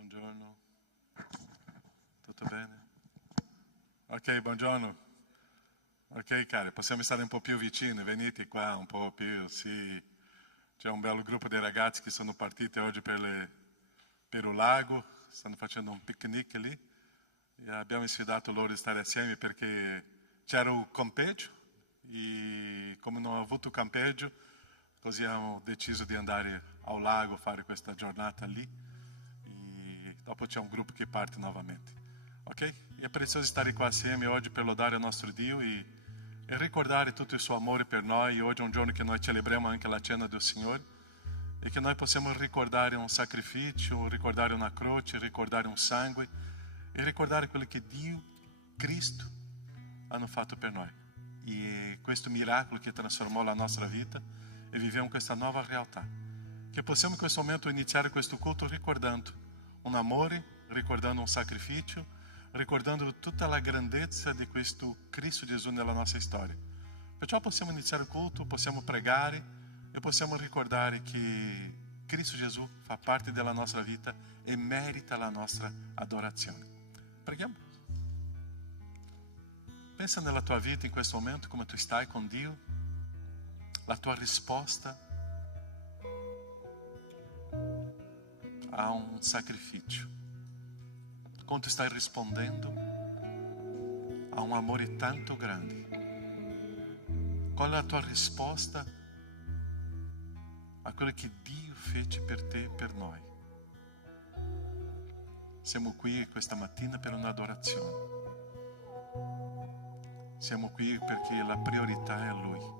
Buongiorno. Tutto bene? Ok, buongiorno. Ok, cari, possiamo stare un po' più vicini, venite qua un po' più, sì. C'è un bel gruppo di ragazzi che sono partiti oggi per il lago, stanno facendo un picnic lì. E abbiamo sfidato loro di stare assieme perché c'era un campeggio e come non ho avuto campeggio, così abbiamo deciso di andare al lago a fare questa giornata lì. E dopo c'è un gruppo che parte novamente. Ok? E è prezioso stare qua assieme oggi per lodare il nostro Dio e ricordare tutto il suo amore per noi. E oggi è un giorno che noi celebriamo anche la cena del Signore e che noi possiamo ricordare un sacrificio, ricordare una croce, ricordare un sangue e ricordare quello che Dio, Cristo, hanno fatto per noi. E questo miracolo che trasformò la nostra vita e viviamo questa nuova realtà. Che possiamo in questo momento iniziare questo culto ricordando un amore, ricordando un sacrificio, ricordando tutta la grandezza di questo Cristo Gesù nella nostra storia. Perciò possiamo iniziare il culto, possiamo pregare e possiamo ricordare che Cristo Gesù fa parte della nostra vita e merita la nostra adorazione. Preghiamo. Pensa nella tua vita in questo momento, come tu stai con Dio, la tua risposta a un sacrificio. Come tu stai rispondendo a un amore tanto grande. Qual è la tua risposta a quello che Dio fece per te e per noi? Siamo qui questa mattina per un'adorazione. Siamo qui perché la priorità è Lui.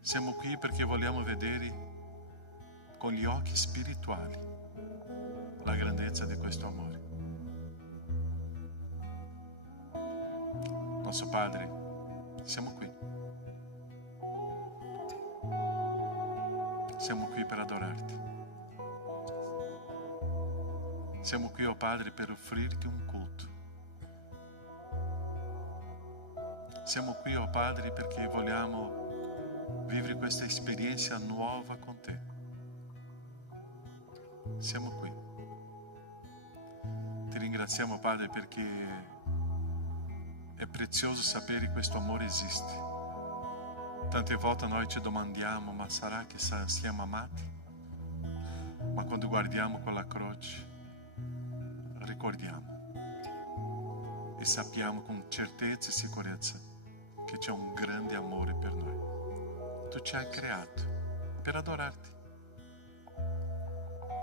Siamo qui perché vogliamo vedere con gli occhi spirituali la grandezza di questo amore. Nostro Padre, siamo qui. Siamo qui per adorarti. Siamo qui, oh Padre, per offrirti un culto. Siamo qui, oh Padre, perché vogliamo vivere questa esperienza nuova con te. Siamo qui. Ti ringraziamo, Padre, perché è prezioso sapere che questo amore esiste. Tante volte noi ci domandiamo, ma sarà che siamo amati? Ma quando guardiamo quella croce, ricordiamo e sappiamo con certezza e sicurezza che c'è un grande amore per noi. Tu ci hai creato per adorarti.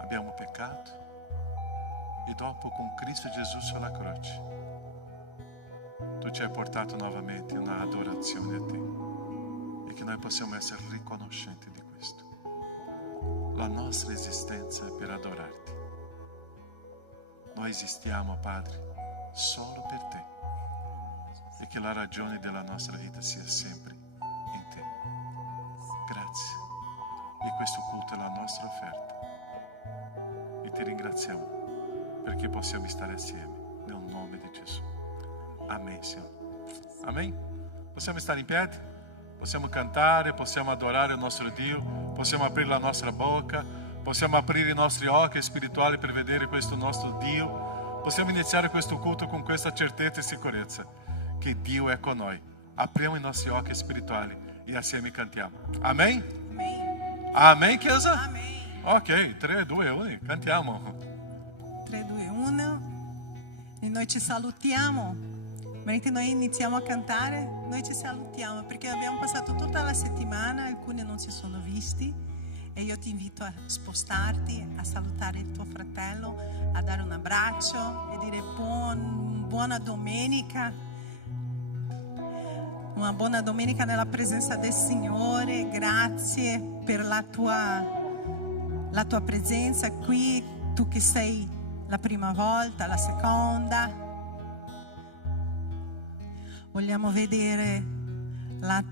Abbiamo peccato e dopo con Cristo Gesù sulla croce tu ci hai portato nuovamente in una adorazione a te e che noi possiamo essere riconoscenti di questo. La nostra esistenza è per adorarti. Noi esistiamo, Padre, solo per te e che la ragione della nostra vita sia sempre in te. Grazie. E questo culto è la nostra offerta. E ti ringraziamo perché possiamo stare assieme nel nome di Gesù. Amen, Signore. Amen. Possiamo stare in piedi, possiamo cantare, possiamo adorare il nostro Dio, possiamo aprire la nostra bocca, possiamo aprire i nostri occhi spirituali per vedere questo nostro Dio. Possiamo iniziare questo culto con questa certezza e sicurezza che Dio è con noi. Apriamo i nostri occhi spirituali e assieme cantiamo. Amen? Amen. Amen, Chiesa? Amen. Ok, 3, 2, 1, cantiamo. 3, 2, 1 e noi ci salutiamo. Mentre noi iniziamo a cantare, noi ci salutiamo perché abbiamo passato tutta la settimana, alcuni non si sono visti e io ti invito a spostarti, a salutare il tuo fratello, a dare un abbraccio e dire buona domenica. Una buona domenica nella presenza del Signore. Grazie per la tua presenza qui, tu che sei la prima volta, la seconda. Vogliamo vedere la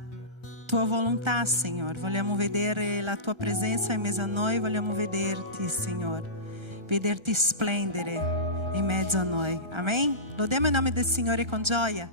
tua volontà, Signore. Vogliamo vedere la tua presenza in mezzo a noi. Vogliamo vederti, Signore. Vederti splendere in mezzo a noi. Amen? Lodiamo il nome del Signore con gioia.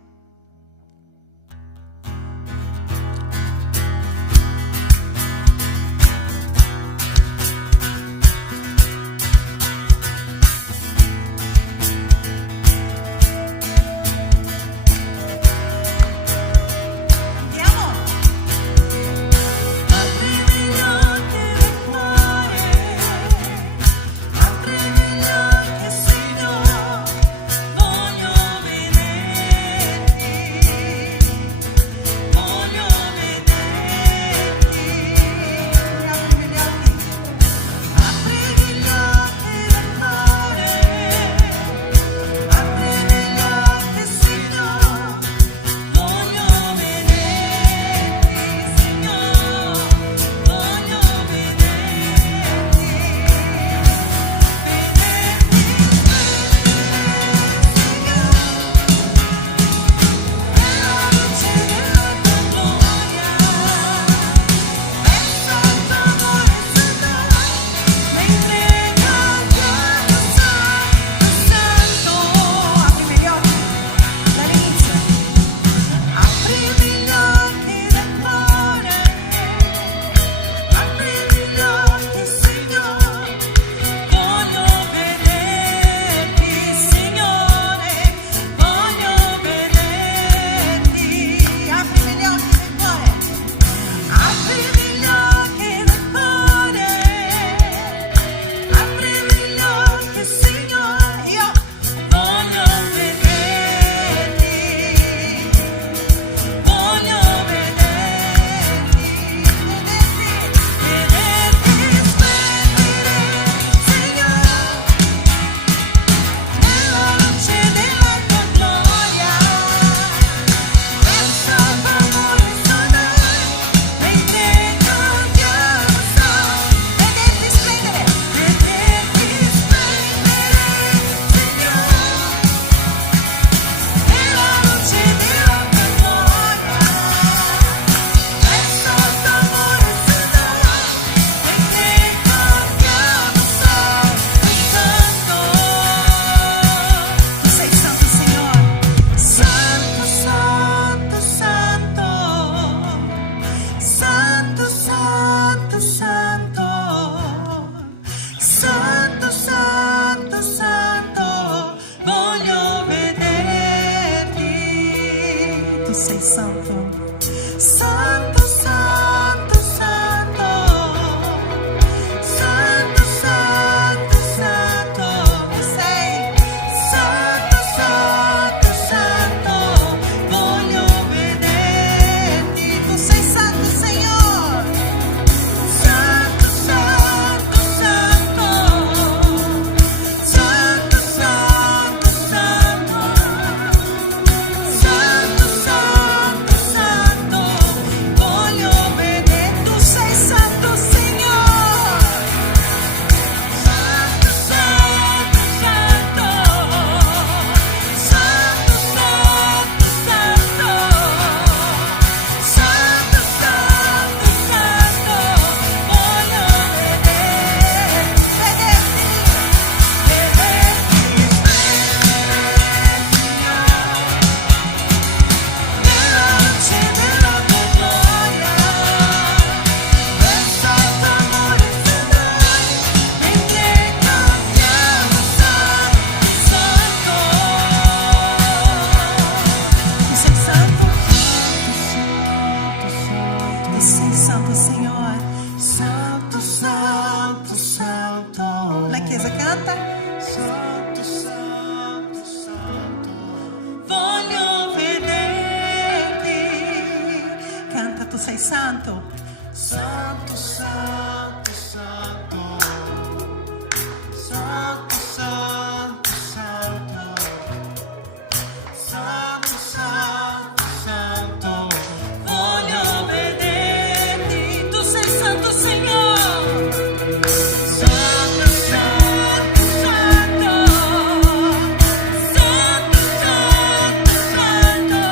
tu sei santo. Santo, santo, santo. Santo, santo, santo. Tu sei santo, santo, santo. Voglio vederti. Tu sei santo, Senhor. Santo, santo, santo. Santo, santo, santo. Santo, santo, santo. Voglio vedere. Tu sei santo, Senhor. Santo, santo, santo. Santo, santo, santo. Santo, santo, santo. Voglio vederti, nella luce della tua gloria. Verso t'amore sedai, mentre cantiamo santo, santo. Tu sei santo, tu sei santo, Senhor. Santo, santo, santo. La Chiesa canta. Santo, santo, santo. Voglio vederti. Canta, tu sei santo. Santo, santo, santo. Santo, santo, santo. Santo, santo, santo. Voglio vederti. Tu sei santo, Senhor. Santo, santo, santo. Santo, santo, santo.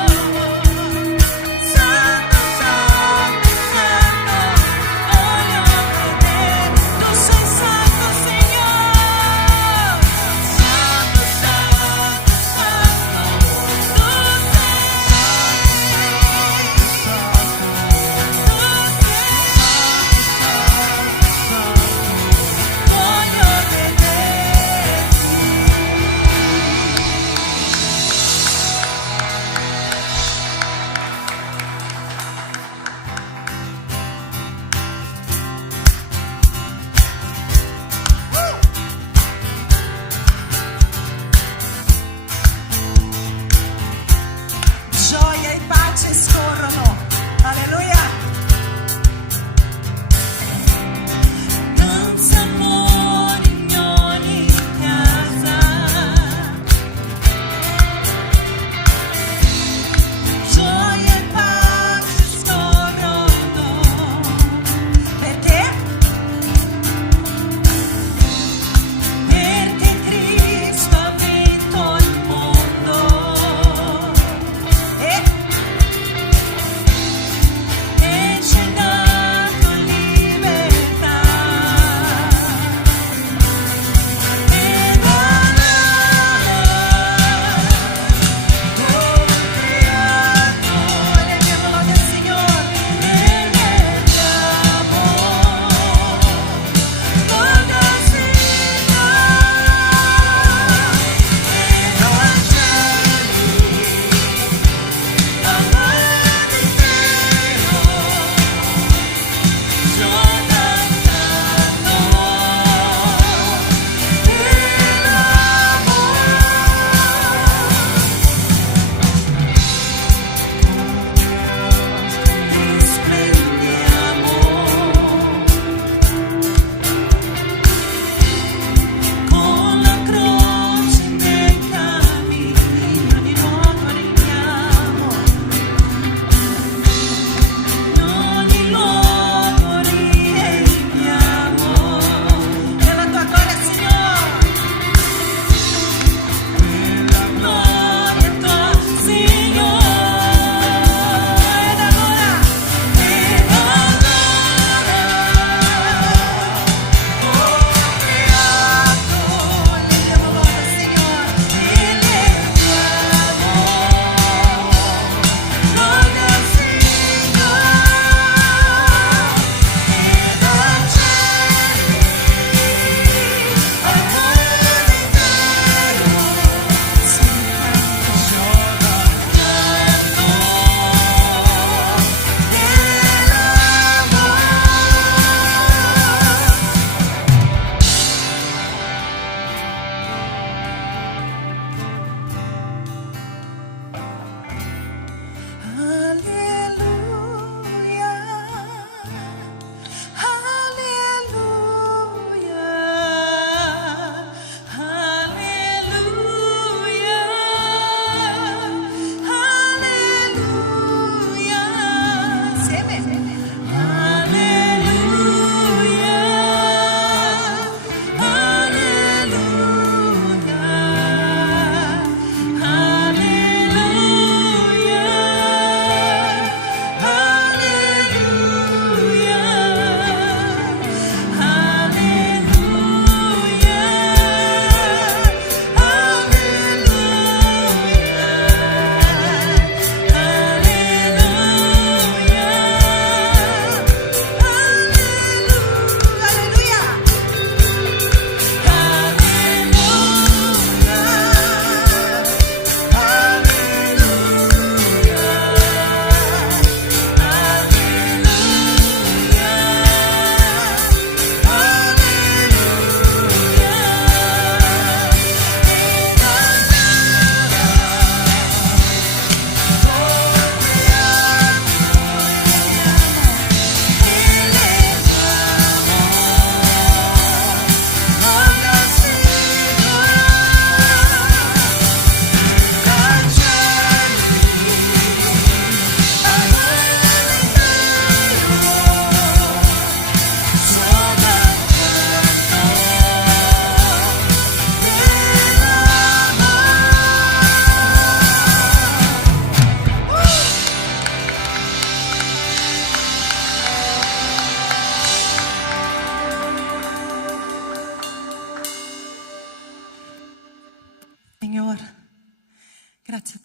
Santo, santo, santo. Voglio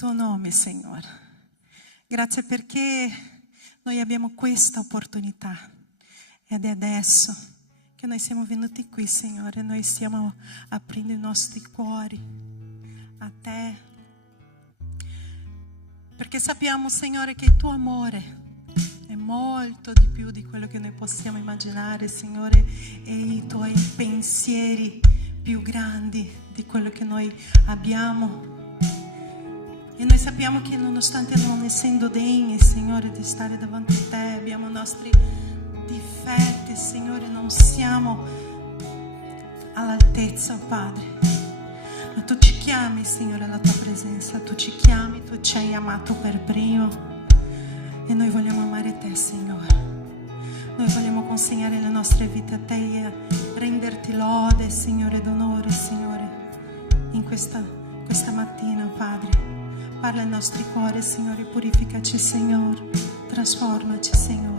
tuo nome, Signore. Grazie perché noi abbiamo questa opportunità ed è adesso che noi siamo venuti qui, Signore. Noi stiamo aprendo i nostri cuori a Te, perché sappiamo, Signore, che il tuo amore è molto di più di quello che noi possiamo immaginare, Signore, e i tuoi pensieri più grandi di quello che noi abbiamo. E noi sappiamo che nonostante non essendo degni, Signore, di stare davanti a Te, abbiamo i nostri difetti, Signore, non siamo all'altezza, Padre. Ma Tu ci chiami, Signore, alla Tua presenza. Tu ci chiami, Tu ci hai amato per primo. E noi vogliamo amare Te, Signore. Noi vogliamo consegnare le nostre vite a Te e renderti lode, Signore, ed onore, Signore, in questa mattina, Padre. Parla ai nostri cuori, Signore, purificaci, Signore, trasformaci, Signore.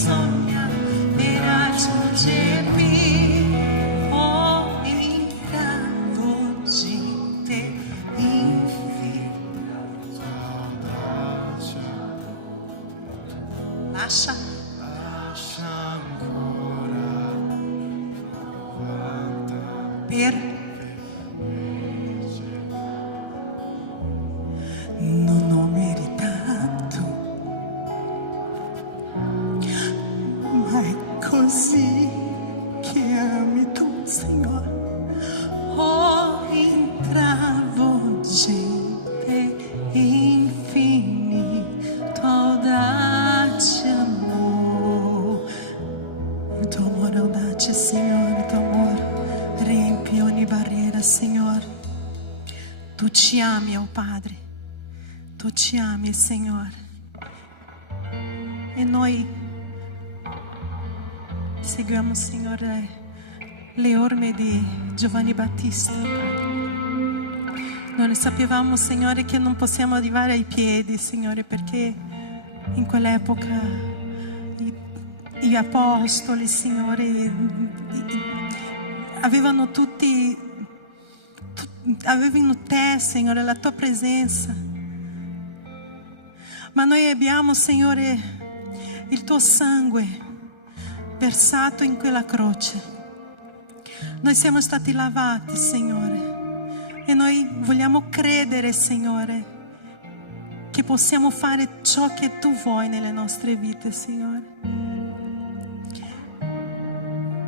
sogna di raggiungermi, oh, intravolgente, lascia ancora per non ho meritato, ma è così che ami tu, Signore. Oh, intravolgente, infinito audace amore. Il tuo amore audace, Signore, il tuo amore riempie ogni barriera, Signore. Tu ci ami, oh Padre, tu ci ami, Signore. E noi seguiamo, Signore, le orme di Giovanni Battista, Padre. Noi sapevamo, Signore, che non possiamo arrivare ai piedi, Signore, perché in quell'epoca gli apostoli, Signore, avevano avevano te, Signore, la tua presenza. Ma noi abbiamo, Signore, il tuo sangue versato in quella croce. Noi siamo stati lavati, Signore, e noi vogliamo credere, Signore, che possiamo fare ciò che tu vuoi nelle nostre vite, Signore.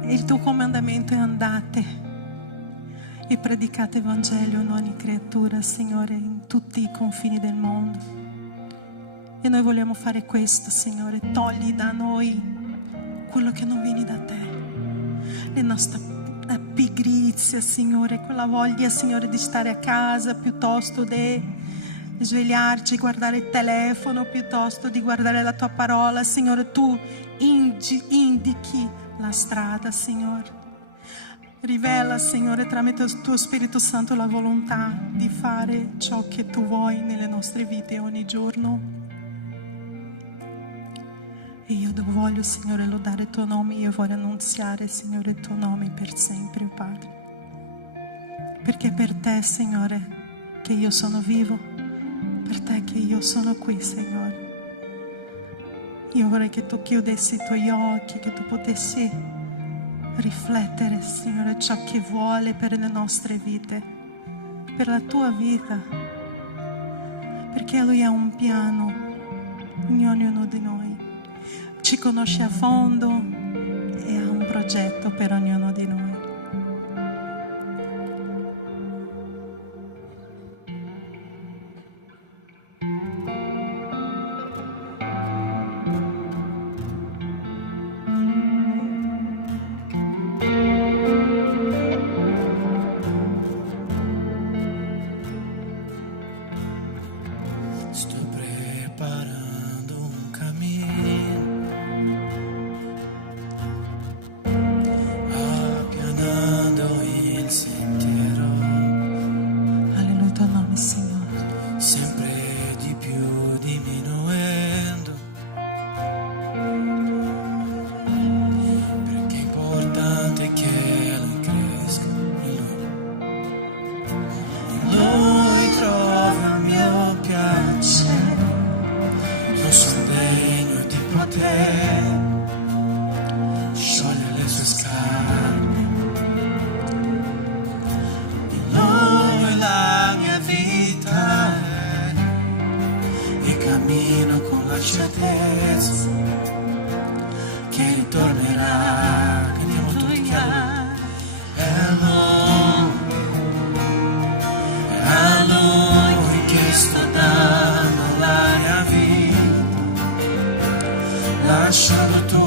E il tuo comandamento è: andate e predicate il Vangelo in ogni creatura, Signore, in tutti i confini del mondo. E noi vogliamo fare questo, Signore. Togli da noi quello che non viene da te, le nostre pigrizia, Signore, quella voglia, Signore, di stare a casa piuttosto di svegliarci, guardare il telefono piuttosto di guardare la tua parola. Signore, tu indichi la strada, Signore. Rivela, Signore, tramite il tuo Spirito Santo la volontà di fare ciò che tu vuoi nelle nostre vite ogni giorno. E io voglio, Signore, lodare il tuo nome, io voglio annunziare, Signore, il tuo nome per sempre, Padre. Perché è per te, Signore, che io sono vivo, per te che io sono qui, Signore. Io vorrei che tu chiudessi i tuoi occhi, che tu potessi riflettere, Signore, ciò che vuole per le nostre vite, per la tua vita, perché Lui ha un piano in ognuno di noi, ci conosce a fondo e ha un progetto per ognuno di noi. Sto preparando un cammino, appianando il sentiero, Alleluia, tuo nome, Signore. sempre di più diminuendo, perché è importante che Lui cresca, in Lui trovo il mio piacere. Non sono degno di poter sciogliere le sue scarpe. In Lui la mia vita è, e cammino con la certezza che ritornerà. Cantiamo tutti chiaro. È a Lui che sto dando la mia vita, lasciando tu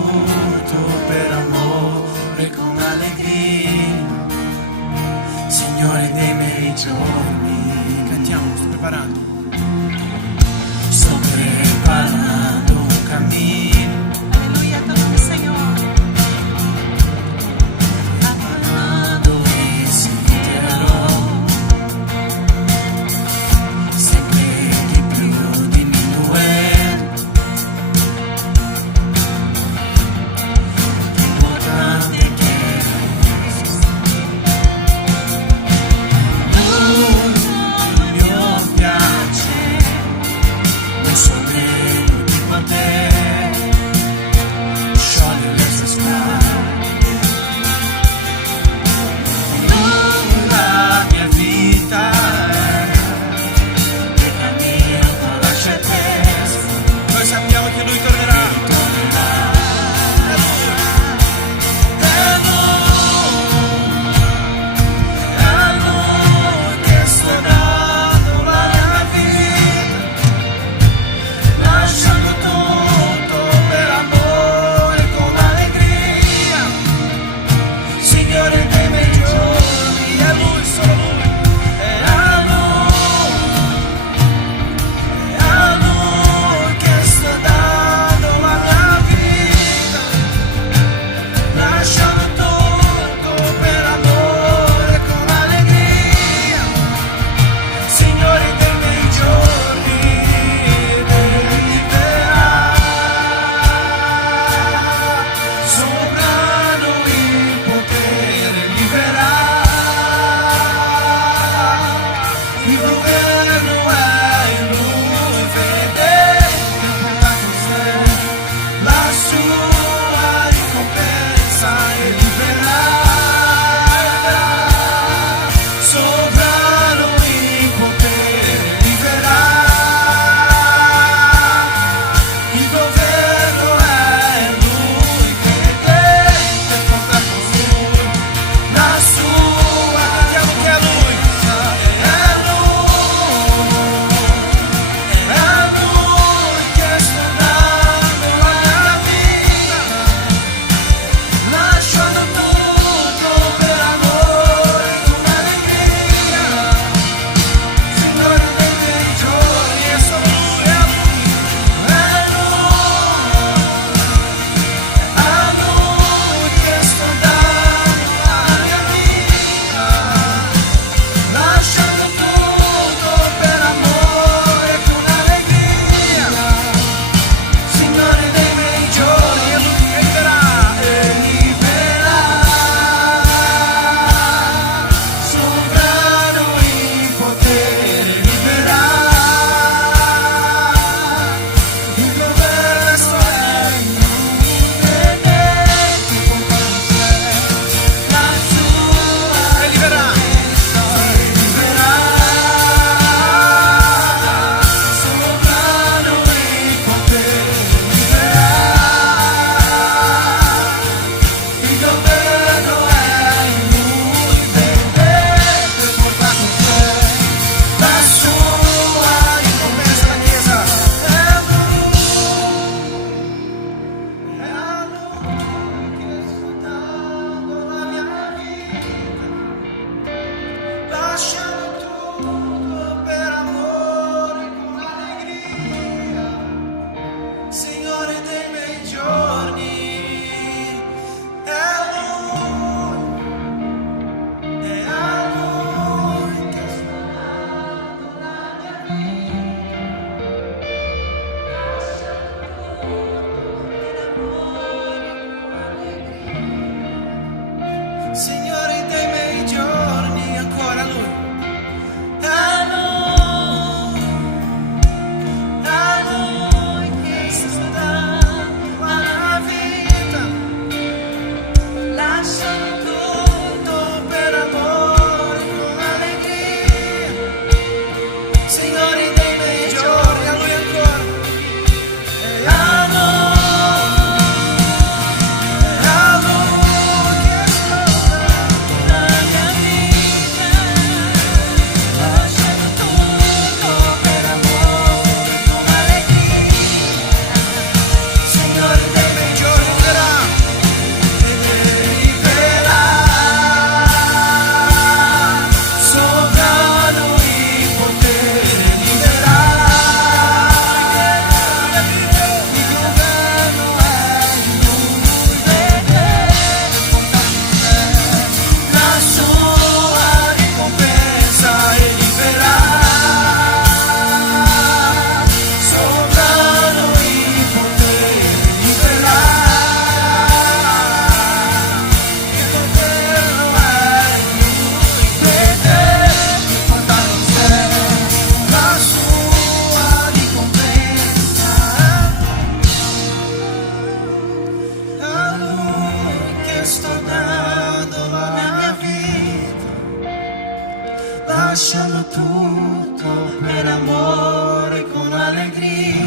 lasciando tutto per amore con allegria,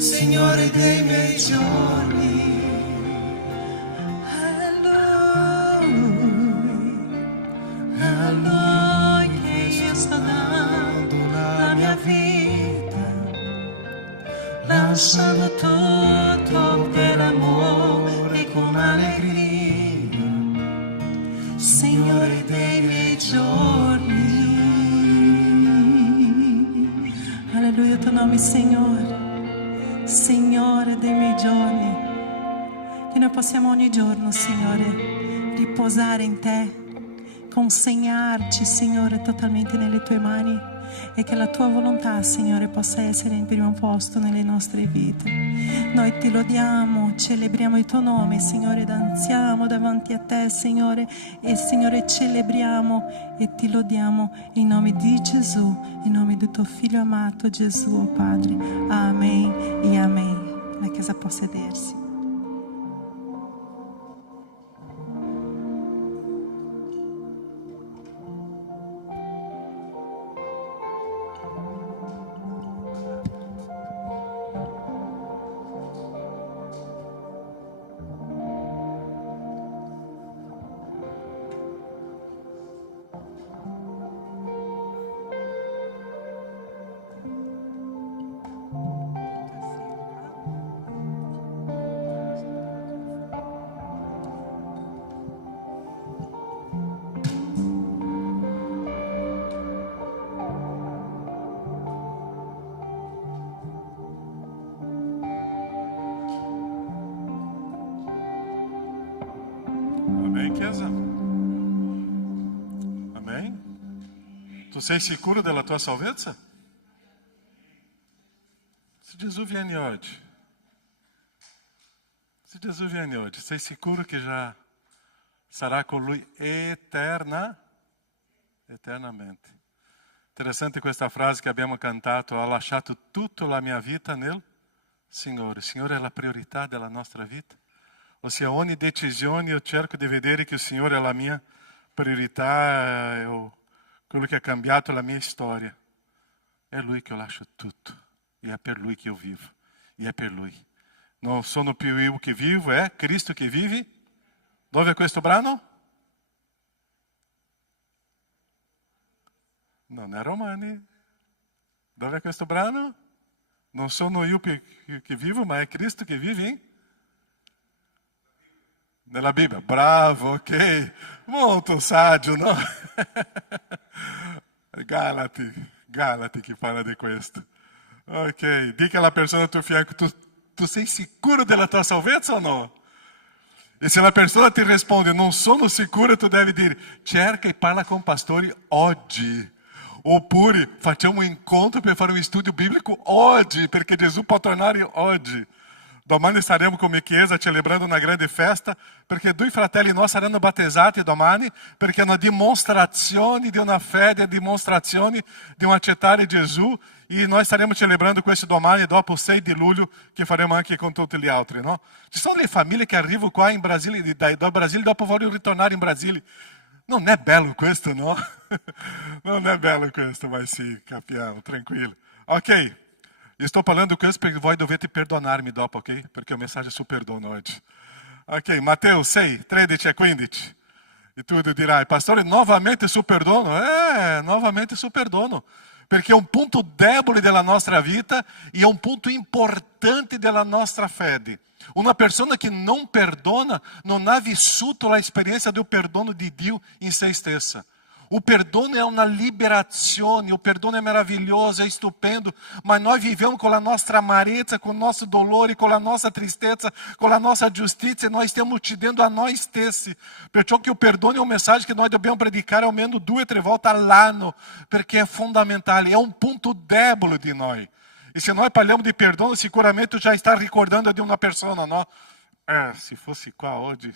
Signore dei miei giorni. A Lui che io sto dando la mia vita, lasciando tutto per amore e con allegria, Signore dei miei giorni. Alleluia, il tuo nome, Signore. Signore dei miei giorni. Che noi possiamo ogni giorno, Signore, riposare in te, consegnarci, Signore, totalmente nelle tue mani, e che la tua volontà, Signore, possa essere in primo posto nelle nostre vite. Noi ti lodiamo, celebriamo il tuo nome, Signore, danziamo davanti a te, Signore, e Signore celebriamo e ti lodiamo in nome di Gesù, in nome del tuo Figlio amato Gesù, oh Padre. Amen e amen. La Chiesa può sedersi. Amém, Chiesa? Amém? Tu sei sicuro della tua salvezza? Se Jesus viene oggi, sei sicuro che già sarà con Lui eternamente. Interessante questa frase che abbiamo cantato: ho lasciato tutta la mia vita nel Signore. Il Signore è la priorità della nostra vita. Ossia, ogni decisione io cerco di vedere che il Signore è la mia priorità, è quello che ha cambiato la mia storia. È Lui che io lascio tutto, e è per Lui che io vivo, e è per Lui. Non sono più io che vivo, è Cristo che vive. Dove è questo brano? Non è Romani. Dove è questo brano? Non sono io che vivo, ma è Cristo che vive nella Bibbia. Bravo, ok. Molto saggio, no? Galati che parla di questo. Ok, dica alla persona al tuo fianco: tu sei sicuro della tua salvezza o no? E se la persona ti risponde non sono sicuro, tu devi dire: cerca e parla con pastori oggi. Oppure facciamo un incontro per fare un studio biblico oggi, perché Gesù può tornare oggi. Domani saremo come chiesa celebrando una grande festa, perché 2 fratelli nostri saranno battezzati domani, perché è una dimostrazione di una fede, dimostrazione di un accettare Gesù, e noi staremo celebrando questo domani, dopo il 6 di luglio, che faremo anche con tutti gli altri, no? Ci sono le famiglie che arrivano qua in Brasile, da Brasile, dopo vogliono ritornare in Brasile. Non è bello questo, no? Non è bello questo, ma sì, capiamo, tranquillo. Ok. Io sto parlando questo perché voi dovete perdonarmi dopo, ok? Perché il messaggio è su perdono oggi. Ok, Matteo 6, 13 e 15. E tu dirai: pastore, novamente su perdono? Novamente su perdono. Perché è un punto debole della nostra vita e è un punto importante della nostra fede. Una persona che non perdona non ha vissuto l'esperienza del perdono di Dio in se stessa. O perdono é uma liberação, o perdono é maravilhoso, é estupendo, mas nós vivemos com a nossa amarezza, com o nosso dolore, com a nossa tristeza, com a nossa justiça, e nós estamos uccidendo a nós stessi. Perciò que o perdono é uma mensagem que nós devemos predicar ao menos 2 o 3 volte all'anno, porque é fundamental, é um ponto débole de nós. E se nós falamos de perdono, sicuramente já está recordando de uma pessoa, não? Se fosse qua hoje...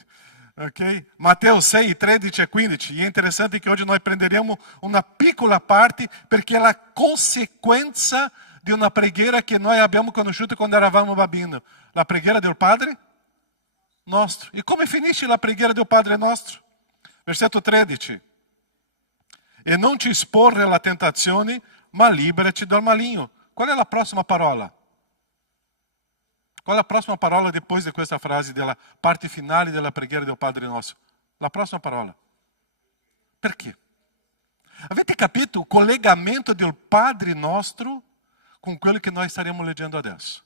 Ok? Matteo 6, 13 e 15. E è interessante che oggi noi prenderemo una piccola parte perché è la conseguenza di una preghiera che noi abbiamo conosciuto quando eravamo bambini. La preghiera del Padre Nostro. E come finisce la preghiera del Padre Nostro? Versetto 13. e non ti esporre alla tentazione, ma liberati dal maligno. Qual è la prossima parola? Qual è la prossima parola depois di questa frase della parte finale della preghiera del Padre Nostro? La prossima parola. Perché? Avete capito o collegamento del Padre Nostro con quello che noi staremo leggendo adesso?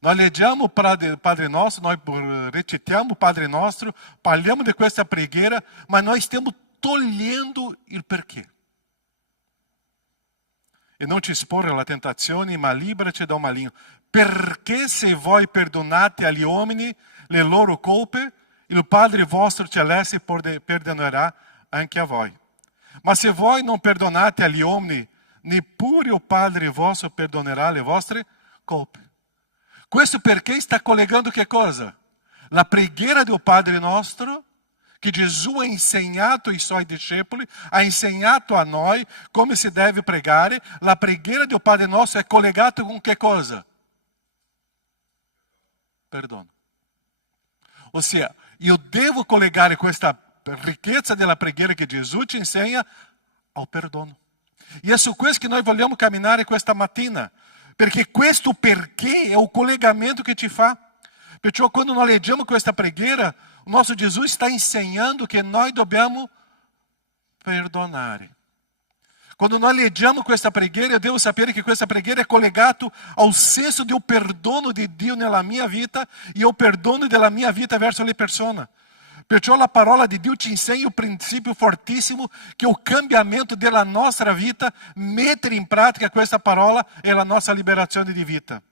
Noi leggiamo il Padre Nostro, noi recitiamo il Padre Nostro, parliamo di questa preghiera, ma noi stiamo togliendo il perché. E non ti esporre alla tentazione, ma liberati dal maligno. Perché se voi perdonate agli uomini le loro colpe, il Padre vostro celeste perdonerà anche a voi. Ma se voi non perdonate agli uomini, neppure il Padre vostro perdonerà le vostre colpe. Questo perché sta collegando che cosa? La preghiera del Padre nostro, che Gesù ha insegnato ai suoi discepoli, ha insegnato a noi come si deve pregare. La preghiera del Padre nostro è collegata con che cosa? Perdono. Ossia, io devo collegare questa ricchezza della preghiera che Gesù ci insegna ao perdono. E è su questo che noi vogliamo camminare questa mattina, perché questo perché è il collegamento che ci fa. Perciò quando noi leggiamo questa preghiera, o nosso Gesù está ensinando que nós dobbiamo perdonare. Quando nós leggiamo questa preghiera, eu devo sapere che questa preghiera è collegato ao senso del perdono di Dio nella mia vita e ao perdono della mia vita verso le persone. Perciò la parola di Dio ci insegna un principio fortissimo che il cambiamento della nostra vita, mettere in pratica questa parola è la nostra liberazione di vita.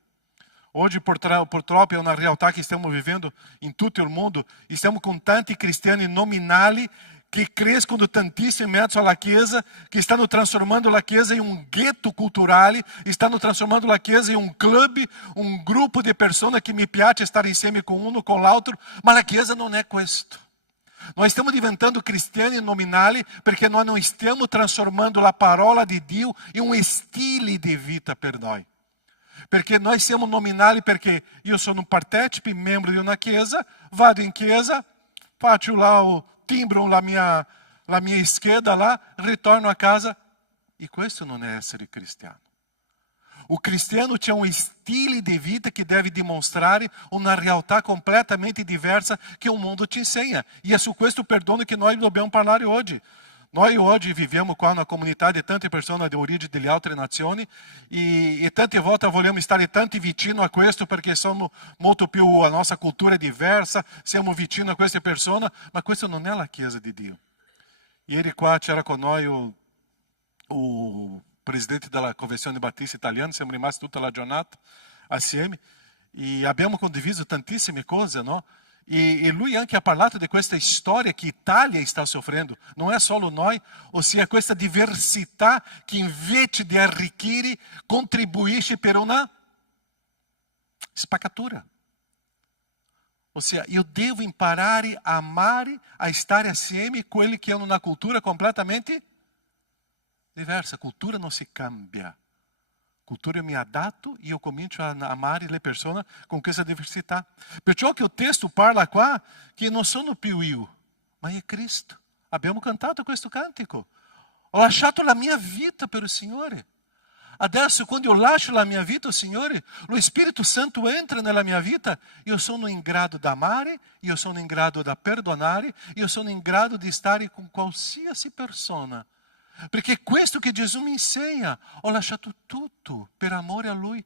Oggi purtroppo è una realtà che stiamo vivendo in tutto il mondo. Stiamo con tanti cristiani nominali che crescono tantissimo in mezzo alla Chiesa, che stanno trasformando la Chiesa in un ghetto culturale, stanno trasformando la Chiesa in un club, un gruppo di persone che mi piace stare insieme con uno, con l'altro, ma la Chiesa non è questo. Noi stiamo diventando cristiani nominali perché noi non stiamo trasformando la parola di Dio in un stile di vita per noi. Perché noi siamo nominali perché io sono un partecipe, membro di una chiesa, vado in chiesa, faccio là o timbro la mia scheda là, ritorno a casa. E questo non è essere cristiano. O cristiano c'è un stile di vita che deve dimostrare una realtà completamente diversa che il mondo ci insegna. E è su questo perdono che noi dobbiamo parlare oggi. Noi oggi viviamo qua una comunità di tante persone di origine delle altre nazioni e tante volte vogliamo stare tanto vicino a questo perché sono molto più, a nostra cultura è diversa, siamo vicino a queste persone, ma questo non è la Chiesa di Dio. Ieri qua c'era con noi o presidente della Convenzione Battista Italiana, siamo rimasti tutta la giornata assieme e abbiamo condiviso tantissime cose, no? E lui anche ha parlato di questa storia che Italia sta soffrendo. Non è solo noi, ossia questa diversità che invece di arricchire contribuisce per una spaccatura. Ossia, io devo imparare a amare, a stare assieme quelli che hanno una cultura completamente diversa. Cultura non si cambia. Cultura mi adatto e io comincio a amare le persone con questa diversità. Perciò che il testo parla qua che non sono più io, ma è Cristo. Abbiamo cantato questo cantico. Ho lasciato la mia vita per il Signore. Adesso quando io lascio la mia vita al Signore, lo Spirito Santo entra nella mia vita. Io sono in grado di amare, io sono in grado di perdonare, io sono in grado di stare con qualsiasi persona. Perché è questo che Gesù mi insegna. Ho lasciato tutto per amore a Lui.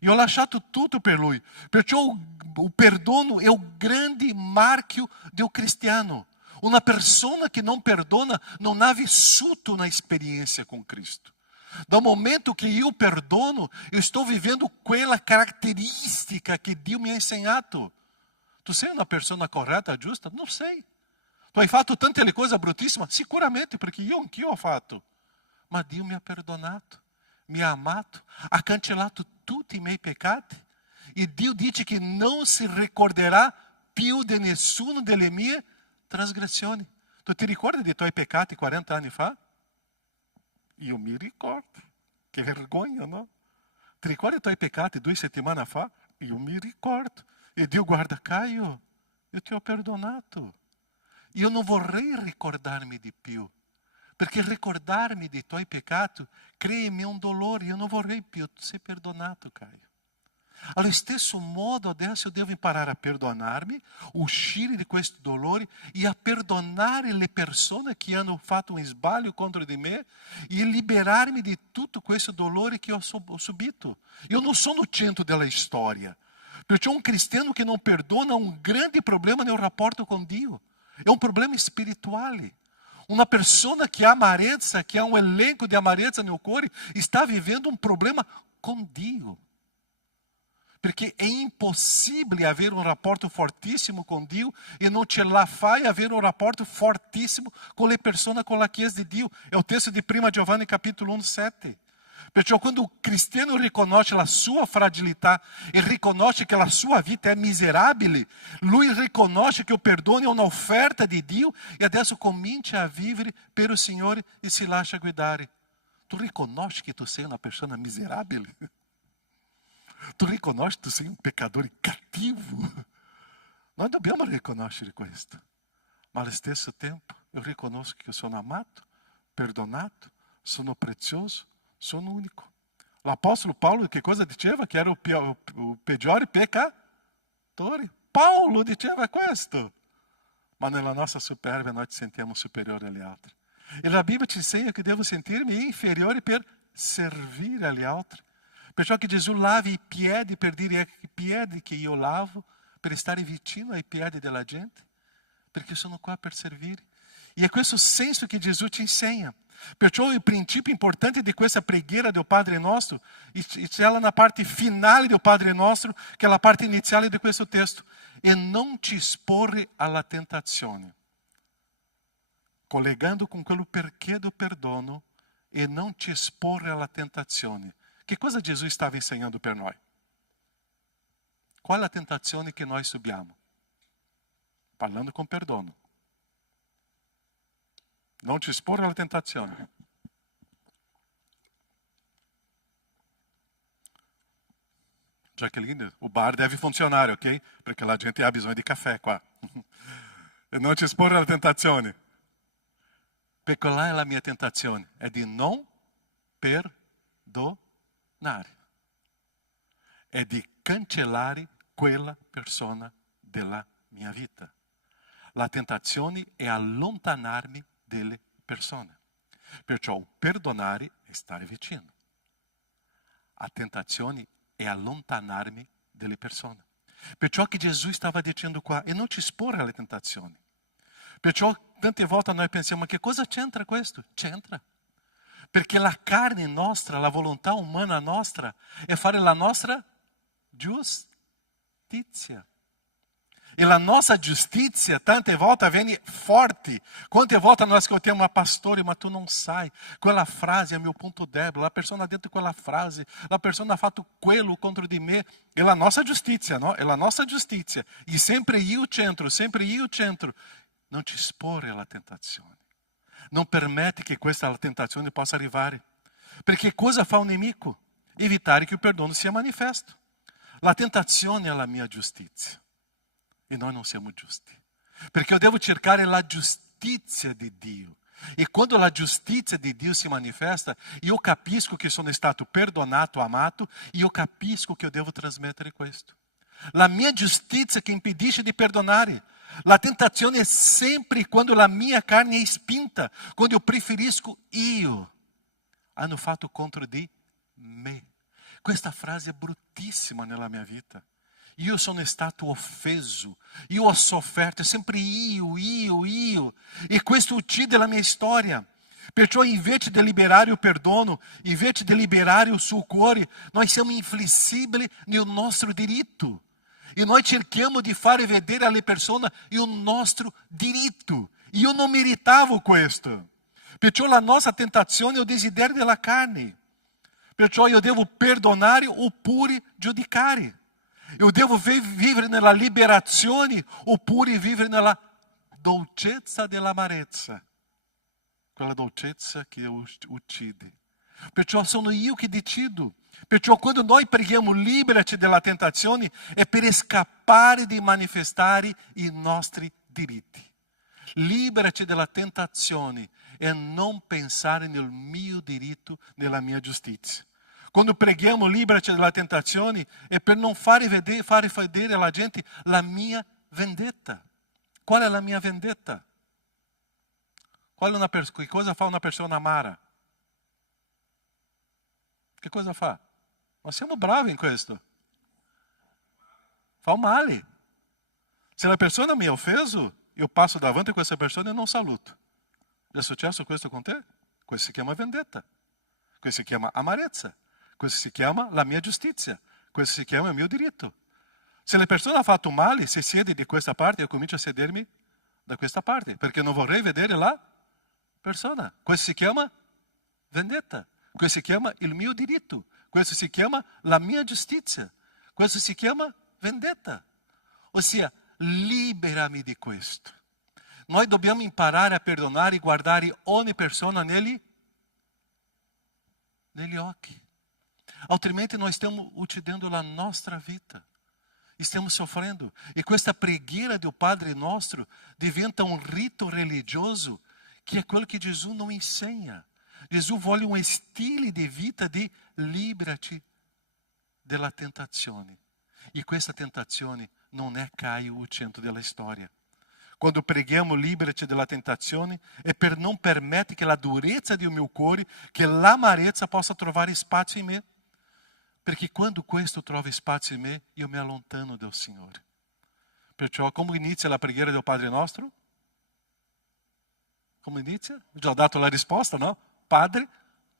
E ho lasciato tutto per Lui. Perciò il perdono è il grande marchio del cristiano. Una persona che non perdona non ha vissuto una esperienza con Cristo. Dal momento che io perdono, eu estou vivendo quella caratteristica che Dio mi ha insegnato. Tu sei una persona corretta, giusta? Non sei. Tu hai fatto tante cose bruttissime? Sicuramente, perché io anch'io ho fatto. Ma Dio mi ha perdonato, mi ha amato, ha cancellato tutti i miei peccati. E Dio dice che non si ricorderà più di nessuna delle mie trasgressioni. Tu ti ricordi dei tuoi peccati 40 anni fa? Io mi ricordo. Che vergogna, no? Ti ricordi i tuoi peccati 2 settimane fa? Io mi ricordo. E Dio guarda, Caio, io ti ho perdonato. Io non vorrei ricordarmi di più, Perché ricordarmi dei tuoi peccati crea in me un dolore. Io non vorrei più ser perdonato, Caio. Allo stesso modo, adesso io devo imparare a perdonarmi, uscire di questo dolore e a perdonare le persone che hanno fatto un sbaglio contro di me e liberarmi di tutto questo dolore che ho subito. Io non sono il centro della storia. Perciò un cristiano che non perdona ha un grande problema nel rapporto con Dio. È un problema spirituale. Una persona che ha amarezza, che ha un elenco di amarezza nel cuore, sta vivendo un problema con Dio. Perché è impossibile avere un rapporto fortissimo con Dio e non ce la fai avere un rapporto fortissimo con le persone, con la Chiesa di Dio. È il testo di 1 Giovanni capitolo 1, 7. Perciò quando il cristiano riconosce la sua fragilità e riconosce che la sua vita è miserabile, lui riconosce che il perdono è un'offerta di Dio e adesso comincia a vivere per il Signore e si lascia guidare. Tu riconosci che tu sei una persona miserabile? Tu riconosci che tu sei un peccatore cattivo? Noi dobbiamo riconoscere questo. Ma allo stesso tempo io riconosco che sono amato, perdonato, sono prezioso, sono unico. L'Apostolo Paolo che cosa diceva? Che era il peggiore peccatore. Paolo diceva questo. Ma nella nostra superbia noi ci sentiamo superiori agli altri. E la Bibbia ci insegna che devo sentirmi inferiore per servire agli altri. Perciò che Gesù lava i piedi per dire è i piedi che io lavo, per stare vicino ai piedi della gente, perché sono qua per servire. E è questo senso che Gesù ci insegna. Perciò il principio importante di questa preghiera del Padre Nostro, c'è na parte finale del Padre Nostro, che è la parte iniziale di questo testo, e non ti esporre alla tentazione. Collegando con quello perché do perdono, e non ti esporre alla tentazione. Che cosa Gesù stava insegnando per noi? Qual è la tentazione che noi subiamo? Parlando con perdono. Non ti esporre alla tentazione. Jacqueline, o bar deve funzionare, ok? Perché la gente ha bisogno di caffè qua. E non ti esporre alla tentazione. Perché là è la mia tentazione, è di non perdonare. È di cancellare quella persona della mia vita. La tentazione è allontanarmi delle persone. Perciò perdonare è stare vicino. La tentazione è allontanarmi delle persone. Perciò che Gesù stava dicendo qua, e non ti esporre alle tentazioni. Perciò tante volte noi pensiamo, che cosa c'entra questo? C'entra. Perché la carne nostra, la volontà umana nostra, è fare la nostra giustizia. E la nostra giustizia tante volte viene forte. Quante volte nós ascoltiamo, ma pastore, ma tu non sai, quella frase è il mio punto debole, la persona ha detto quella frase, la persona ha fatto quello contro di me. È la nostra giustizia, no? È la nostra giustizia. E sempre io centro, sempre io centro. Non ti esporre alla tentazione. Non permette che questa tentazione possa arrivare. Perché cosa fa un nemico? Evitare che il perdono sia manifesto. La tentazione è la mia giustizia. E noi non siamo giusti. Perché io devo cercare la giustizia di Dio. E quando la giustizia di Dio si manifesta, io capisco che sono stato perdonato, amato, e io capisco che io devo trasmettere questo. La mia giustizia che impedisce di perdonare. La tentazione è sempre quando la mia carne è spinta, quando io preferisco io. Hanno fatto contro di me. Questa frase è bruttissima nella mia vita. Io sono stato offeso, io ho sofferto, è sempre io. E questo uccide la mia storia. Perciò invece di liberare il perdono, invece di liberare il suo cuore, noi siamo inflessibili nel nostro diritto. E noi cerchiamo di fare vedere alle persone il nostro diritto. Io non meritavo questo. Perciò la nostra tentazione è il desiderio della carne. Perciò io devo perdonare oppure giudicare. Eu devo vivere nella liberazione oppure vivere nella dolcezza dell'amarezza. Quella dolcezza che uccide. Perciò sono io che decido. Perciò quando noi preghiamo liberati dalla tentazione è per scappare di manifestare i nostri diritti. Liberati dalla tentazione e non pensare nel mio diritto, nella mia giustizia. Quando preghiamo liberati dalla tentazione è per non fare vedere alla gente la mia vendetta. Qual è la mia vendetta? Che cosa fa una persona amara? Che cosa fa? Ma siamo bravi in questo. Fa o male. Se una persona mi ha offeso, io passo davanti a questa persona e non saluto. È successo questo con te? Questo si chiama vendetta. Questo si chiama amarezza. Questo si chiama la mia giustizia. Questo si chiama il mio diritto. Se la persona ha fatto male, si siede di questa parte, io comincio a sedermi da questa parte, perché non vorrei vedere la persona. Questo si chiama vendetta. Questo si chiama il mio diritto. Questo si chiama la mia giustizia. Questo si chiama vendetta. Ossia, liberami di questo. Noi dobbiamo imparare a perdonare e guardare ogni persona negli occhi. Altrimenti noi stiamo uccidendo la nostra vita. Stiamo soffrendo. E questa preghiera do Padre Nostro diventa um rito religioso que é quello que Jesus não ensina. Jesus vuole um estilo de vita di liberati della tentazione. E questa tentazione non è Caio, il centro della storia. Quando preghiamo liberati dalla tentazione è per non permettere che la durezza del mio cuore, che l'amarezza possa trovare spazio in me. Perché quando questo trova spazio in me, io mi allontano del Signore. Perciò, come inizia la preghiera del Padre Nostro? Come inizia? Ho già dato la risposta, no? Padre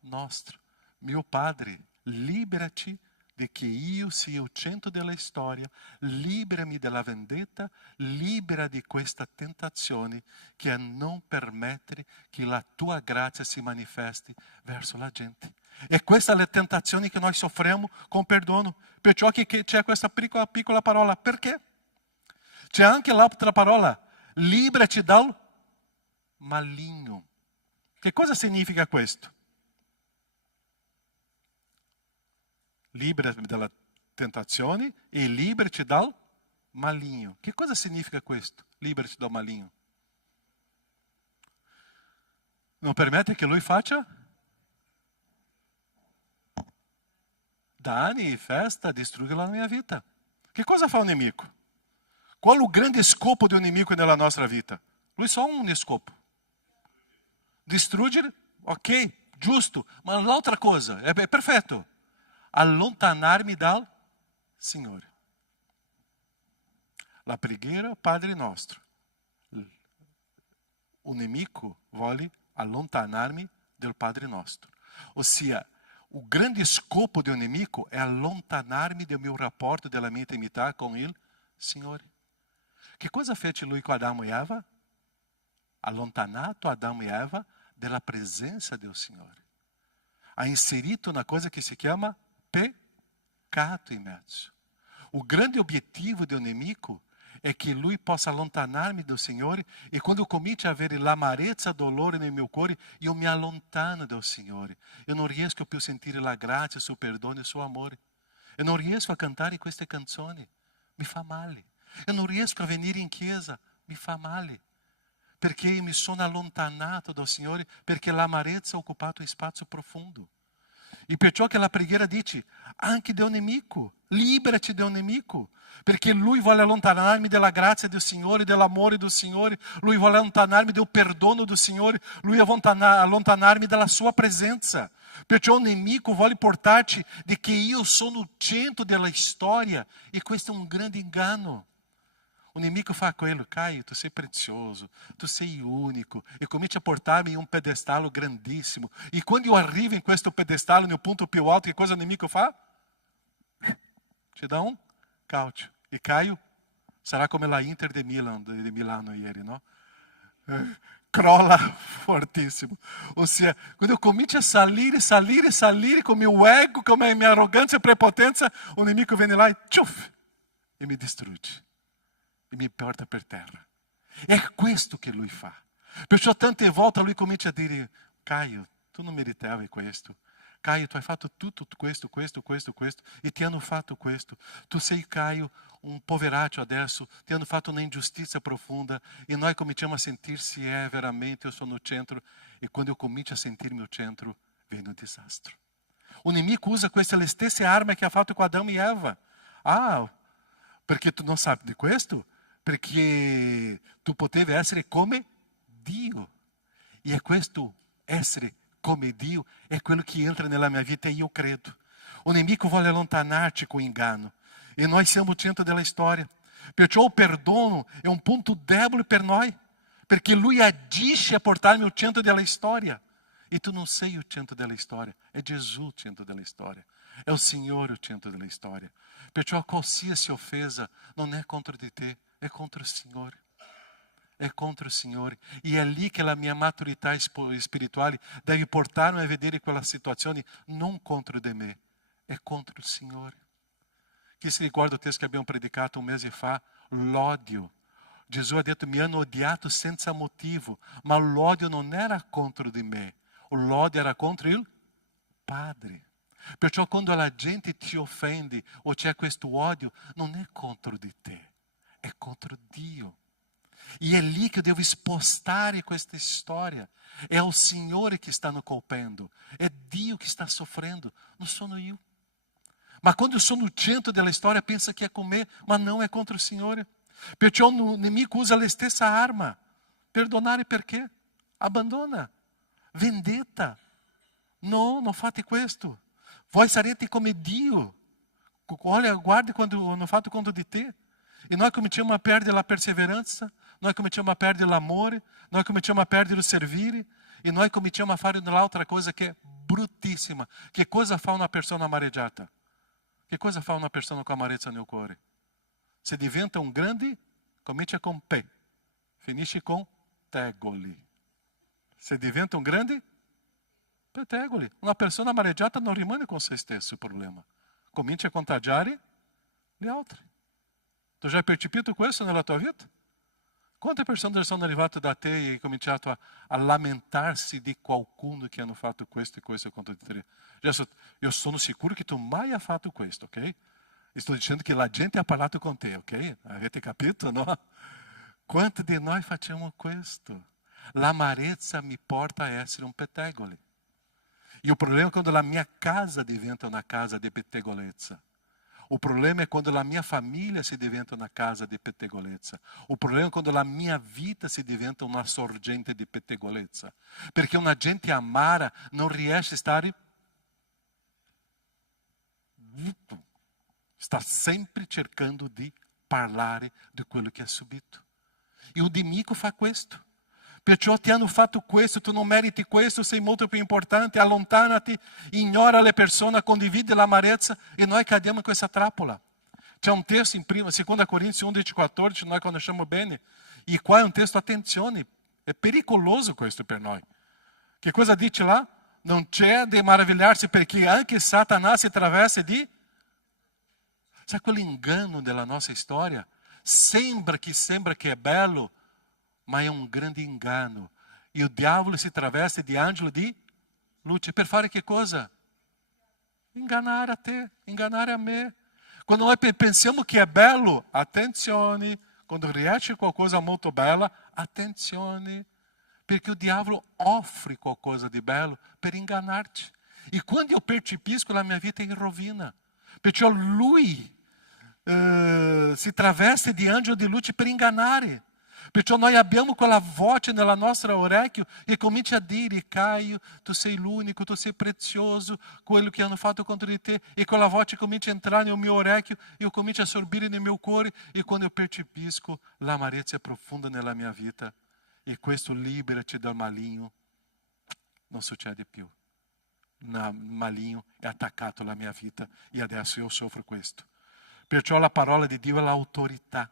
Nostro, mio Padre, liberati di che io sia il centro della storia, liberami dalla vendetta, libera di questa tentazione che è non permettere che la tua grazia si manifesti verso la gente. E questa è la tentazione che noi soffriamo con perdono. Perciò che c'è questa piccola parola. Perché? C'è anche l'altra parola. Liberati dal maligno. Che cosa significa questo? Liberati dalla tentazione e liberati dal maligno. Che cosa significa questo? Liberati dal maligno. Non permette che lui faccia danni, festa, distrugga la mia vita. Che cosa fa o nemico? Qual è il grande scopo del nemico nella nostra vita? Lui só un scopo. Distruggere, ok, giusto, ma l'altra cosa, è perfetto. Allontanarmi dal Signore. La preghiera Padre Nostro. O nemico vuole allontanarmi del Padre Nostro. Ossia, o grande scopo do nemico è allontanarmi del mio rapporto, della mia intimità con il Signore. Che cosa fece lui con Adamo e Eva? Allontanato Adamo e Eva della presenza del Signore. Ha inserito una cosa che si chiama peccato in mezzo. O grande obiettivo del nemico è che lui possa allontanarmi do Signore e quando comincio a avere l'amarezza, dolore nel mio cuore, io mi allontano del Signore. Io non riesco più a sentire la grazia, il suo perdono e il suo amore. Io non riesco a cantare queste canzoni, mi fa male. Io non riesco a venire in chiesa, mi fa male. Perché io mi sono allontanato dal Signore, perché l'amarezza ha occupato un spazio profondo. E perciò che la preghiera dice, anche del nemico, liberati del nemico. Perché lui vuole allontanarmi della grazia del Signore, dell'amore del Signore, lui vuole allontanarmi del perdono del Signore, lui vuole allontanarmi dalla sua presenza. Perciò il nemico vuole portarci di che io sono il centro della storia e questo è un grande inganno. O nemico fa quello, Caio, tu sei prezioso, tu sei unico, e comincia a portarmi in un pedestalo grandissimo. E quando io arrivo in questo pedestalo, nel punto più alto, che cosa il nemico fa? Ci dà un calcio. E Caio sarà come la Inter di Milano ieri, no? Crolla fortissimo. Ossia, quando eu comincio a salire com meu ego, com a minha arrogância e prepotência, o nemico vem lá e tchuf, e me distrugge. E mi porta per terra. È questo che lui fa. Perciò tante volte lui comincia a dire, Caio, tu non meritavi questo. Caio, tu hai fatto tutto questo, e ti hanno fatto questo. Tu sei, Caio, un poveraccio adesso, ti hanno fatto un'ingiustizia profonda e noi cominciamo a sentirsi, veramente io sono il centro, e quando io comincio a sentirmi il centro, viene un disastro. O nemico usa queste le stesse armi che ha fatto com Adão e Eva. Ah, perché tu non sapi di questo? Perché tu potevi essere come Dio. E è questo essere come Dio è quello che entra nella mia vita e io credo. O nemico vuole allontanarti com engano. E nós siamo il centro della storia. Perciò il perdono è un punto debole per noi. Perché lui agisce a portarmi al centro della storia. E tu non sei il centro della storia. È Gesù il centro della storia. È il Signore il centro della storia. Perciò qualsiasi offesa non è contro di te, è contro il Signore. È contro il Signore. E è lì che la mia maturità spirituale deve portarmi a vedere quella situazione non contro di me, è contro il Signore. Chi si ricorda il testo che abbiamo predicato un mese fa? L'odio. Gesù ha detto, mi hanno odiato senza motivo, ma l'odio non era contro di me, l'odio era contro il Padre. Perciò quando la gente ti offende o c'è questo odio, non è contro di te, è contro Dio. E è lì che eu devo spostare questa storia. È il Signore che stanno colpendo, è Dio che sta soffrendo, non sono io. Ma quando eu sono il centro della storia, pensa che è con me, ma non è contro il Signore. Perciò il nemico usa la stessa arma. Perdonare perché? Abbandona. Vendetta. No, non fate questo. Voi sarete come Dio. Olha, guarde quando hanno fatto contro di te. E noi cominciamo a perdere la perseveranza, noi cominciamo a perdere l'amore, noi cominciamo a perdere il servire, e noi cominciamo a fare un'altra cosa che è bruttissima. Che cosa fa una persona amareggiata? Che cosa fa una persona con amarezza nel cuore? Se diventa un grande, comincia con P, finisce con Tegoli. Se diventa un grande, Pettegoli. Una persona amareggiata non rimane con se stesso il problema. Comincia a contagiare gli altri. Tu già hai percepito questo nella tua vita? Quante persone sono arrivate da te e hai cominciato a lamentarsi di qualcuno che hanno fatto questo e questo contro di te? Io sono sicuro che tu mai hai fatto questo, ok? Sto dicendo che la gente ha parlato con te, ok? Avete capito, no? Quanti di noi facciamo questo? L'amarezza mi porta a essere un pettegolo. E il problema è quando la mia casa diventa una casa di pettegolezza. Il problema è quando la mia famiglia si diventa una casa di pettegolezza. Il problema è quando la mia vita si diventa una sorgente di pettegolezza. Perché una gente amara non riesce a stare... Sta sempre cercando di parlare di quello che ha subito. E il nemico fa questo. Perciò ti hanno fatto questo, tu non meriti questo, sei molto più importante, allontanati, ignora le persone, condivide l'amarezza e noi cadiamo in questa trappola. C'è un testo in 2 Corinzi 11,14, noi conosciamo bene, e qua è un testo, attenzione, è pericoloso questo per noi. Che cosa dice là? Non c'è di maravigliarsi perché anche Satanás si traveste di... Sai quell'inganno della nostra storia? Sembra che è bello, ma è un grande inganno. E il diavolo si traveste di angelo di luce. Per fare che cosa? Ingannare a te, ingannare a me. Quando noi pensiamo che è bello, attenzione. Quando riesce qualcosa molto bella, attenzione. Perché il diavolo offre qualcosa di bello per ingannarti. E quando eu percepisco, la mia vita è in rovina. Perciò lui si traveste di angelo di luce per ingannare. Perciò noi abbiamo quella voce nella nostra orecchio e comincia a dire, Caio, tu sei l'unico, tu sei prezioso, quello che hanno fatto contro di te. E quella voce comincia a entrare nel mio orecchio e eu comincio a assorbire nel mio cuore. E quando eu percepisco, l'amarezza è profonda nella mia vita. E questo libera-te dal maligno. Non succede più. Il maligno è attaccato alla mia vita e adesso io soffro questo. Perciò la parola di Dio è l'autorità.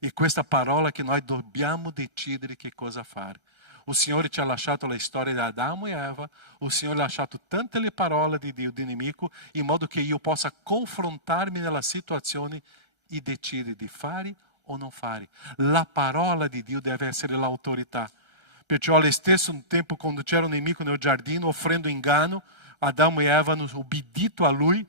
E questa parola che noi dobbiamo decidere che cosa fare. O Signore ci ha lasciato la storia di Adamo e Eva, o Signore ha lasciato tante le parole di Dio, di nemico, in modo che io possa confrontarmi nella situazione e decidere di fare o non fare. La parola di Dio deve essere l'autorità. Perciò allo stesso tempo, quando c'era un nemico nel giardino offrendo inganno, Adamo e Eva hanno ubbidito a Lui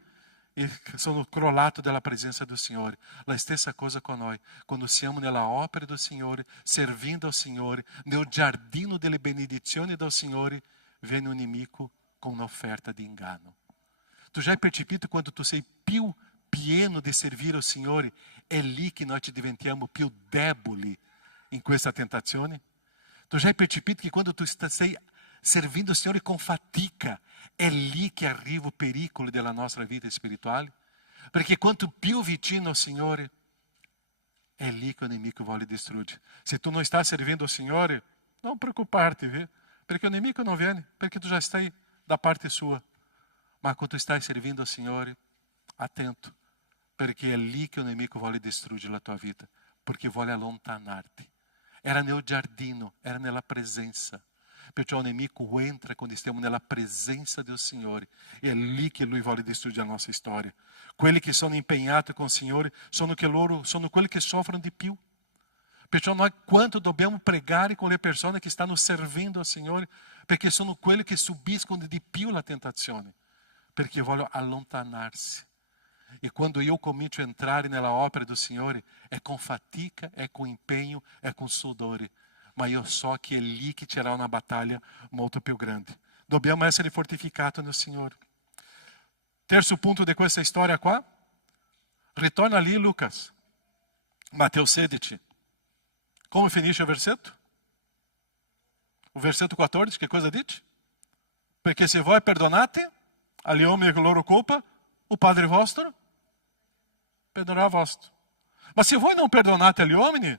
e sono crollato dalla presenza del Signore. La stessa cosa con noi. Quando siamo nella opera del Signore, servindo ao Signore, nel giardino delle benedizioni del Signore, viene un nemico com uma oferta de engano. Tu já hai percepito quando tu sei più pieno di servire ao Signore, è lì che noi ci diventiamo più deboli in questa tentazione? Tu já hai percepito che quando tu sei servindo ao Signore com fatica, è lì che arriva o pericolo della nostra vita spirituale? Perché quanto più vicino ao Signore, è lì che o nemico vuole distruggere. Se tu não está servindo ao Signore, não preocupar-te, viu? Perché o nemico não viene, perché tu já stai da parte sua. Mas quando tu estás servindo ao Signore, atento, perché è lì che o nemico vuole distruggere la tua vita, perché vuole allontanarti. Era nel giardino, era nella presenza. Perciò o nemico entra quando stiamo nella presenza del Signore. E è lì che Lui vuole distruggere la nostra storia. Quelli che sono impegnati con il Signore sono quelli che soffrono di più. Perciò noi quanto dobbiamo pregare con le persone che stanno servindo al Signore, perché sono quelli che subiscono di più la tentazione, perché vogliono allontanarsi. E quando io comincio a entrare nella opera del Signore, è con fatica, è con impegno, è con sudore. Ma io so che è lì che c'era una battaglia molto più grande. Dobbiamo essere fortificati nel Signore. Terzo punto di questa storia qua. Ritorna lì Lucas. Matteo 16. Come finisce il versetto? O versetto 14, che cosa dice? Perché se voi perdonate agli uomini la loro colpa, o Padre vostro perdonerà vostro. Ma se voi non perdonate agli uomini,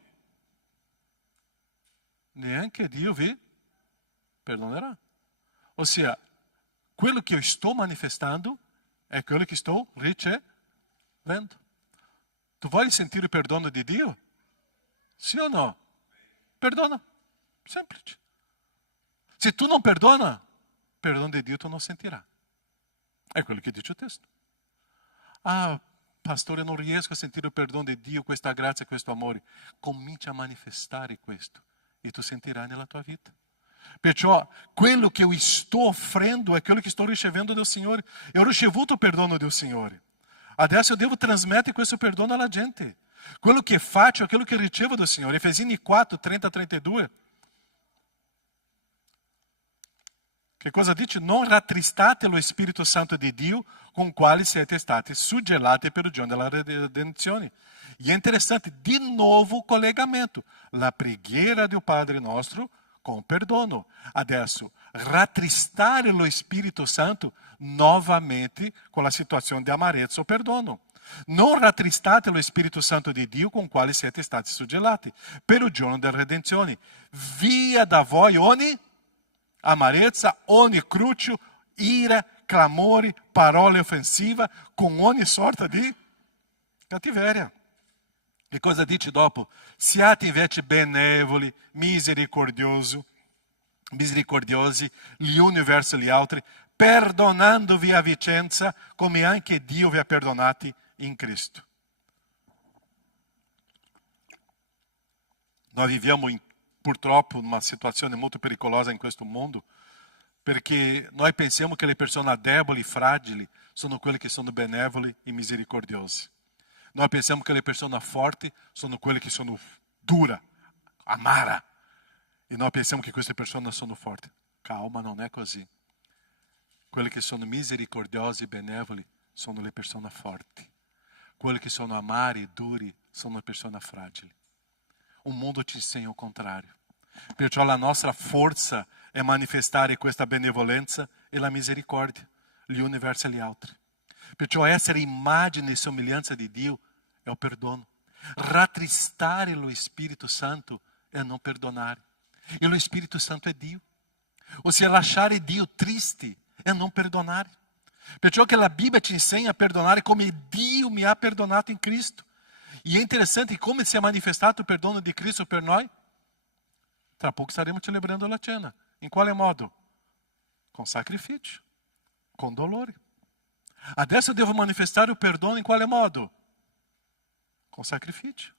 neanche Dio vi perdonerà. Ossia, quello che io sto manifestando è quello che sto ricevendo. Tu vuoi sentire il perdono di Dio? Sì o no? Perdona. Semplice. Se tu non perdona, il perdono di Dio tu non sentirai. È quello che dice il testo. Ah, pastore, non riesco a sentire il perdono di Dio, questa grazia, questo amore. Comincia a manifestare questo e tu sentirai nella tua vita. Perciò quello che io sto offrendo è quello che sto ricevendo del Signore. Io ho ricevuto il perdono del Signore. Adesso io devo trasmettere questo perdono alla gente. Quello che faccio è quello che ricevo del Signore. Efesini 4, 30-32. Che cosa dice? Non rattristate lo Spirito Santo di Dio con il quale siete stati suggellati per il giorno della redenzione. E è interessante, di nuovo collegamento. La preghiera del Padre nostro con perdono. Adesso, rattristare lo Spirito Santo novamente con la situazione di amarezza o perdono. Non rattristate lo Spirito Santo di Dio con il quale siete stati suggellati per il giorno della redenzione. Via da voi ogni amarezza, ogni cruccio, ira, clamori, parole offensive, con ogni sorta di cattiveria. Che cosa dice dopo? Siate invece benevoli, misericordiosi gli uni verso gli altri, perdonandovi a vicenda, come anche Dio vi ha perdonati in Cristo. Noi viviamo purtroppo una situazione molto pericolosa in questo mondo, perché noi pensiamo che le persone deboli, fragili, sono quelle che sono benevoli e misericordiosi. Noi pensiamo che le persone forti sono quelle che sono dure, amara. E noi pensiamo che queste persone sono forti. Calma, non è così. Quelle che sono misericordiosi e benevoli sono le persone forti. Quelle che sono amare e duri sono le persone fragili. O mondo ci insegna il contrario. Perciò la nostra forza è manifestare questa benevolenza e la misericordia gli uni verso gli altri. Perciò essere immagine e somiglianza di Dio è il perdono. Rattristare lo Spirito Santo è non perdonare. E lo Spirito Santo è Dio. Ossia lasciare Dio triste è non perdonare. Perciò che la Bibbia ci insegna a perdonare come Dio mi ha perdonato in Cristo. E è interessante come si è manifestato il perdono di Cristo per noi. Tra poco staremo celebrando la cena. In quale modo? Con sacrificio, con dolore. Adesso devo manifestare il perdono in quale modo? Con sacrificio,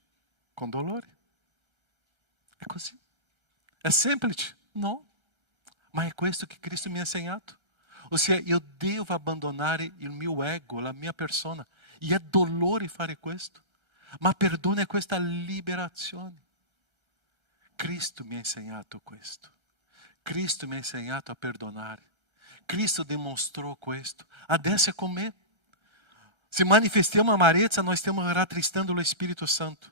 con dolore. È così. È semplice? No. Ma è questo che Cristo mi ha insegnato. Ou seja, io devo abbandonare il mio ego, la mia persona. E è dolore fare questo. Ma perdono è questa liberazione. Cristo mi ha insegnato questo. Cristo mi ha insegnato a perdonare. Cristo dimostrou questo. Adesso è con me. Se manifestiamo amarezza, nós stiamo rattristando lo Spirito Santo.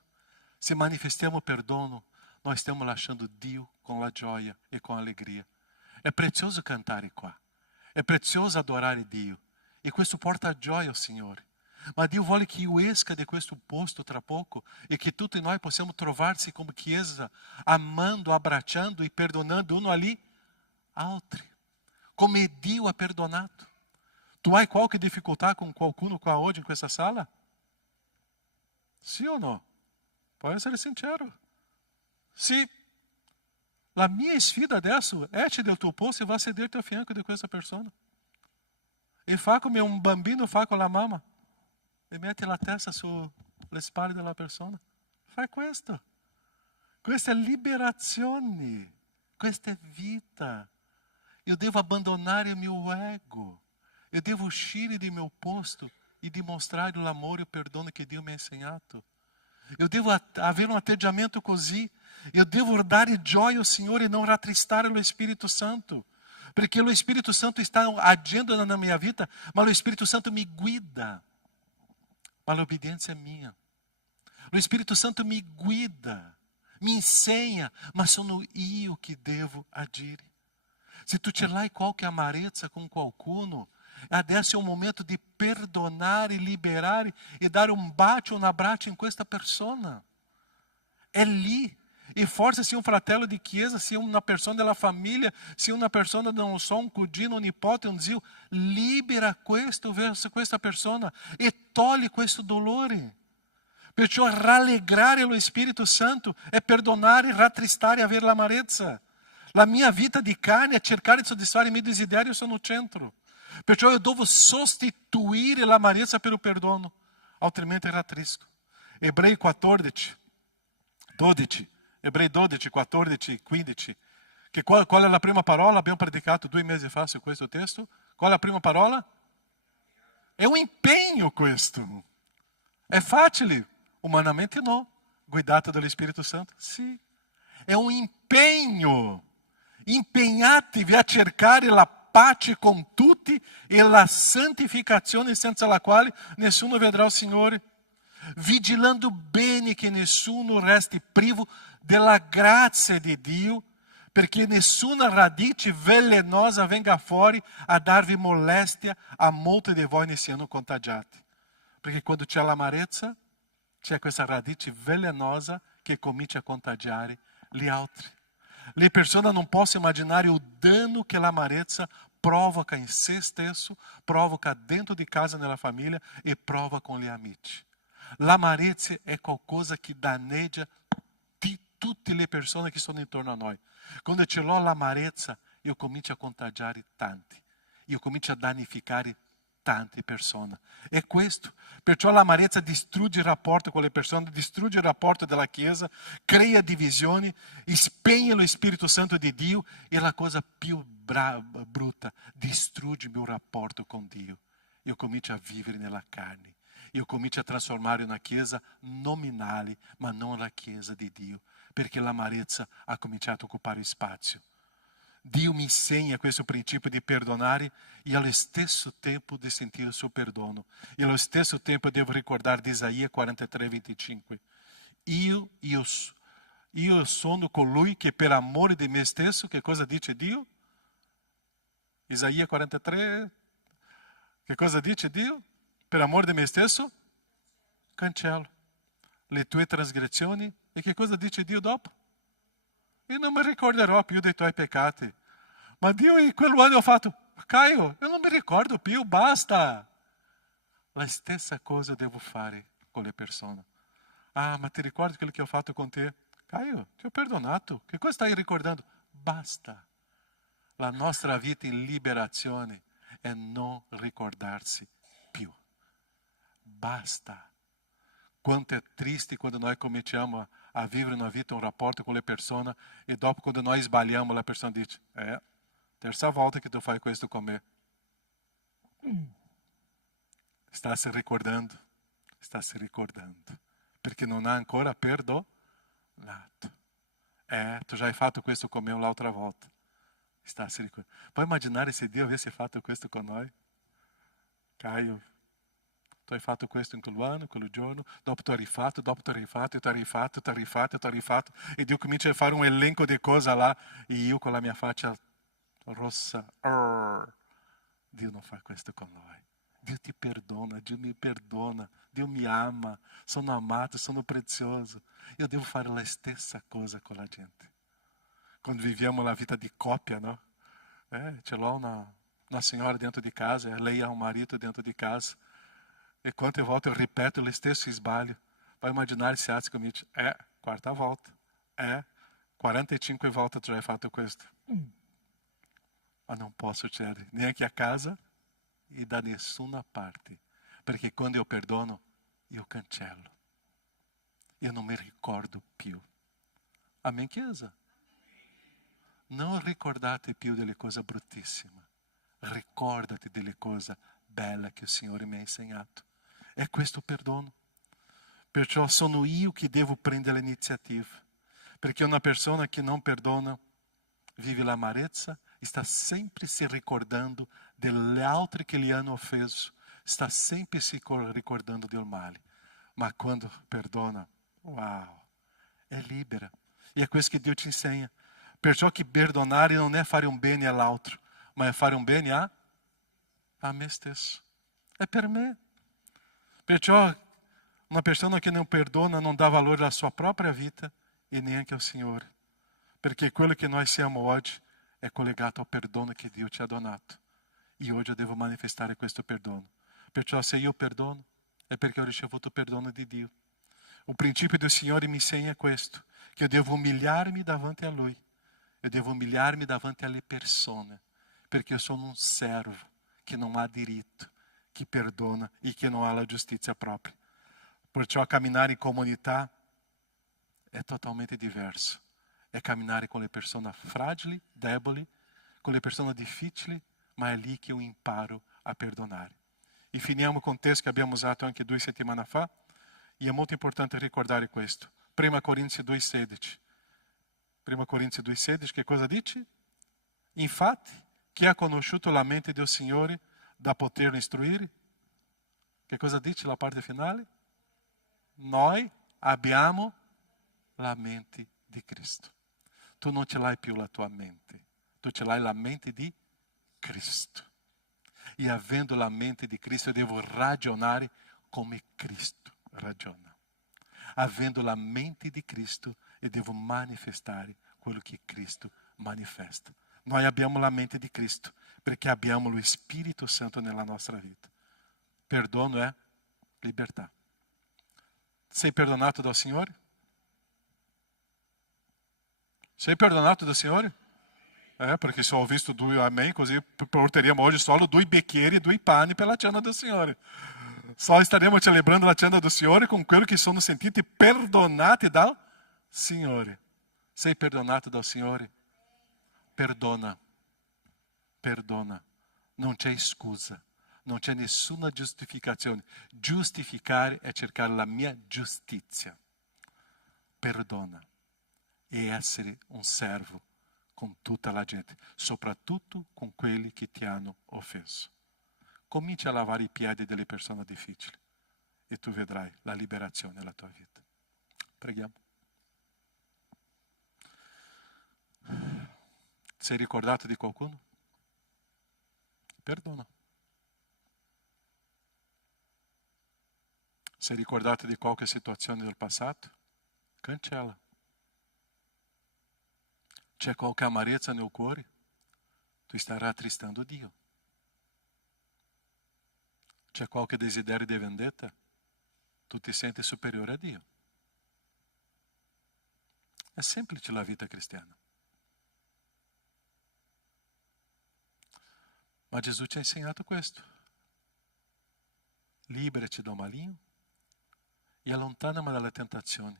Se manifestiamo perdono, nós stiamo lasciando Dio con la gioia e con alegria. È prezioso cantare qua. È prezioso adorare Dio. E questo porta gioia ao Signore. Ma Dio vuole che io esca di questo posto tra poco e che tutti noi possiamo trovarsi come Chiesa, amando, abbracciando e perdonando uno ali altri. Come Dio ha perdonato. Tu hai qualche difficoltà con qualcuno qua oggi in questa sala? Sì o no? Puoi essere sincero. Sì. La mia sfida adesso è esci del tuo posto e va a sederti a fianco di questa persona. E fa come un bambino fa con la mamma. E mette la testa sulle spalle della persona. Fai questo. Questa è liberazione. Questa è vita. Io devo abbandonare il mio ego. Io devo uscire del mio posto e dimostrare l'amore e il perdono che Dio mi ha insegnato. Io devo avere un atteggiamento così. Io devo dare gioia al Signore e non rattristare lo Spirito Santo. Perché lo Spirito Santo está agindo na minha vida, mas o Spirito Santo me guida. Mas a obediência é minha. O Espírito Santo me guida, me ensina, mas sono io che devo agire. Se tu ce l'hai qualche amarezza con qualcuno, adesso è un momento di perdonare, liberare e dare un bacio, un abbraccio in questa persona. È lì. E forse se um fratello di chiesa, se uma pessoa della famiglia, se uma pessoa non so, un cugino, un nipote, un zio, libera questo verso questa persona e toglie questo dolore. Perciò rallegrare lo Spirito Santo è perdonare, rattristare e avere l'amarezza. La mia vita di carne è cercare di soddisfare i miei desideri, io sono centro. Perciò io devo sostituire l'amarezza per il perdono, altrimenti rattrisco. Ebrei 14, 12. Ebrei 12, 14, 15. Che qual è la prima parola? Abbiamo predicato 2 mesi fa su questo testo. Qual è la prima parola? È un impegno questo. È facile? Umanamente no. Guidato dallo Spirito Santo? Sì. È un impegno. Impegnatevi a cercare la pace con tutti e la santificazione senza la quale nessuno vedrà il Signore. Vigilando bene che nessuno resti privo della grazia di Dio, perché nessuna radice velenosa venga fuori a darvi molestia a molti di voi ne siano contagiati. Perché quando c'è l'amarezza, c'è questa radice velenosa che comincia a contagiare gli altri. Le persone non possono immaginare il danno che l'amarezza provoca in se stesso, provoca dentro di casa nella famiglia e provoca con gli amici. L'amarezza è qualcosa che danneggia tutte le persone che sono intorno a noi. Quando ce l'ho l'amarezza, io comincio a contagiare tanti. Io comincio a danificare tante persone. È questo. Perciò l'amarezza distrugge il rapporto con le persone, distrugge il rapporto della Chiesa, crea divisioni, spegne lo Spirito Santo di Dio e la cosa più brutta, distrugge il mio rapporto con Dio. Io comincio a vivere nella carne. Io comincio a trasformare una Chiesa nominale, ma non la Chiesa di Dio. Perché l'amarezza ha cominciato a occupare spazio. Dio mi insegna questo principio di perdonare e allo stesso tempo di sentire il suo perdono. E allo stesso tempo devo ricordare di Isaia 43, 25. Io sono colui che per amore di me stesso, che cosa dice Dio? Isaia 43, che cosa dice Dio? Per amore di me stesso, cancello le tue trasgressioni. E che cosa dice Dio dopo? Io non mi ricorderò più dei tuoi peccati. Ma Dio in quell'anno ho fatto, Caio, io non mi ricordo più, basta. La stessa cosa devo fare con le persone. Ah, ma ti ricordi quello che ho fatto con te? Caio, ti ho perdonato. Che cosa stai ricordando? Basta. La nostra vita in liberazione è non ricordarsi più. Basta. Quanto è triste quando noi cominciamo a vivere una vita, un rapporto con le persone e dopo quando noi sbagliamo la persona dice, terza volta che tu fai questo con me. Sta se ricordando, perché non ha ancora perdonato. Tu já hai fatto questo con me l'altra volta. Sta se ricordando. Puoi immaginare se Dio avesse fatto questo con noi? Caio, tu hai fatto questo in quell'anno, quello giorno, dopo tu hai rifatto, e Dio comincia a fare un elenco di cose là, e io con la mia faccia rossa, Dio non fa questo con noi. Dio ti perdona, Dio mi perdona, Dio mi ama, sono amato, sono prezioso. Io devo fare la stessa cosa con la gente. Quando viviamo la vita di coppia, no? Ce l'ho una signora dentro di casa, lei ha un marito dentro di casa. E quante volte eu ripeto lo stesso sbaglio. Vai immaginare se Atos comigo, quarta volta. 45 volte tu já hai fatto questo. Ma non posso succedere neanche a casa e da nessuna parte. Perché quando eu perdono, io cancello. Io non mi ricordo più. Amém, chiesa? Non ricordate più delle cose bruttissime. Ricordati delle cose belle che il Signore mi ha insegnato. È questo perdono. Perciò sono io che devo prendere l'iniziativa. Perché una persona che non perdona vive l'amarezza, sta sempre se ricordando delle altre che gli hanno offeso, sta sempre se ricordando del male. Ma quando perdona, uau, è libera. E è questo che Dio ti insegna. Perciò che perdonare non è fare un bene all'altro, ma è fare un bene a me stesso. È per me. Perciò una persona che non perdona non dà valore alla sua propria vita e neanche al Signore. Perché quello che noi siamo oggi è collegato al perdono che Dio ci ha donato. E oggi io devo manifestare questo perdono. Perciò se io perdono è perché ho ricevuto perdono di Dio. O princípio do Signore mi insegna questo, che io devo umiliarmi davanti a Lui. Eu devo umilhar-me davanti alle persone, perché io sono un servo che non ha diritto, che perdona e che non ha la giustizia propria. Perciò camminare in comunità è totalmente diverso. È camminare con le persone fragili, deboli, con le persone difficili, ma è lì che io imparo a perdonare. E finiamo con un testo che abbiamo usato anche 2 settimane fa, e è molto importante ricordare questo. 1 Corinzi 2,16. 1 Corinzi 2,16, che cosa dice? Infatti, chi ha conosciuto la mente del Signore da poterlo istruire? Che cosa dice la parte finale? Noi abbiamo la mente di Cristo. Tu non ce l'hai più la tua mente, tu ce l'hai la mente di Cristo. E avendo la mente di Cristo, io devo ragionare come Cristo ragiona. Avendo la mente di Cristo, e devo manifestare quello che Cristo manifesta. Noi abbiamo la mente di Cristo, perché abbiamo lo Spirito Santo nella nostra vita. Perdono è libertà. Sei perdonato dal Signore? Sei perdonato dal Signore? Perché se ho visto 2 amém, così porteremo oggi solo 2 bicchieri e 2 pani per la cena del Signore. Só staremo celebrando la cena del Signore con quello che sono sentiti perdonati dal Signore. Sei perdonato dal Signore? Perdona. Perdona. Non c'è scusa. Non c'è nessuna giustificazione. Giustificare è cercare la mia giustizia. Perdona. E essere un servo con tutta la gente, soprattutto con quelli che ti hanno offeso. Comincia a lavare i piedi delle persone difficili e tu vedrai la liberazione nella tua vita. Preghiamo. Sei ricordato di qualcuno? Perdona. Sei ricordato di qualche situazione del passato? Cancella. C'è qualche amarezza nel cuore? Tu stai rattristando Dio. C'è qualche desiderio di vendetta? Tu ti senti superiore a Dio. È semplice la vita cristiana. Ma Gesù ci ha insegnato questo. Liberati dal maligno e allontanami dalle tentazioni.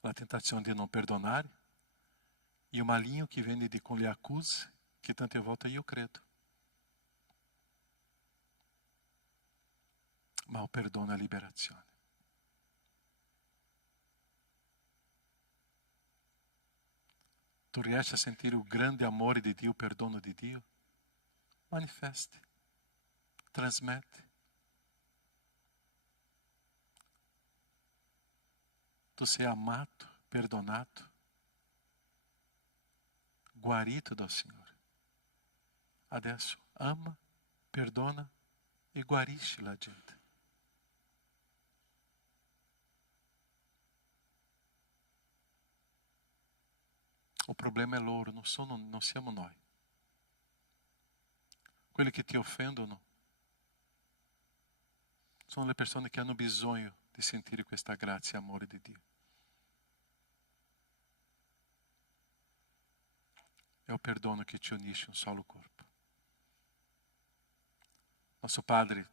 La tentazione di non perdonare e o maligno che viene con le accuse che tante volte io credo. ma il perdono è liberazione. Tu riesci a sentire il grande amore di Dio, il perdono di Dio? Manifesti, trasmetti. Tu sei amato, perdonato, guarito dal Signore. Adesso ama, perdona e guarisci la gente. O problema è loro, non siamo noi. Quelli che ti offendono sono le persone che hanno bisogno di sentire questa grazia e amore di Dio. È il perdono che ci unisce un solo corpo. Nosso Padre,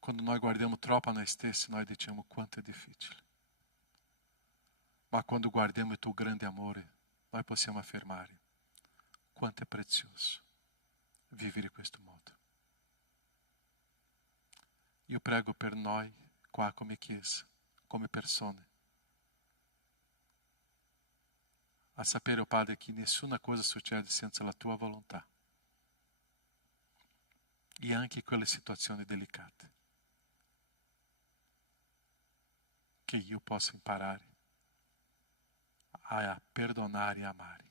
quando noi guardiamo troppo a noi stessi, noi diciamo quanto è difficile. Ma quando guardiamo il tuo grande amore, noi possiamo affermare quanto è prezioso vivere in questo modo. Io prego per noi, qua come Chiesa, come persone, a sapere, oh Padre, che nessuna cosa succede senza la tua volontà. E anche quelle situazioni delicate. Che io possa imparare a perdonare e amare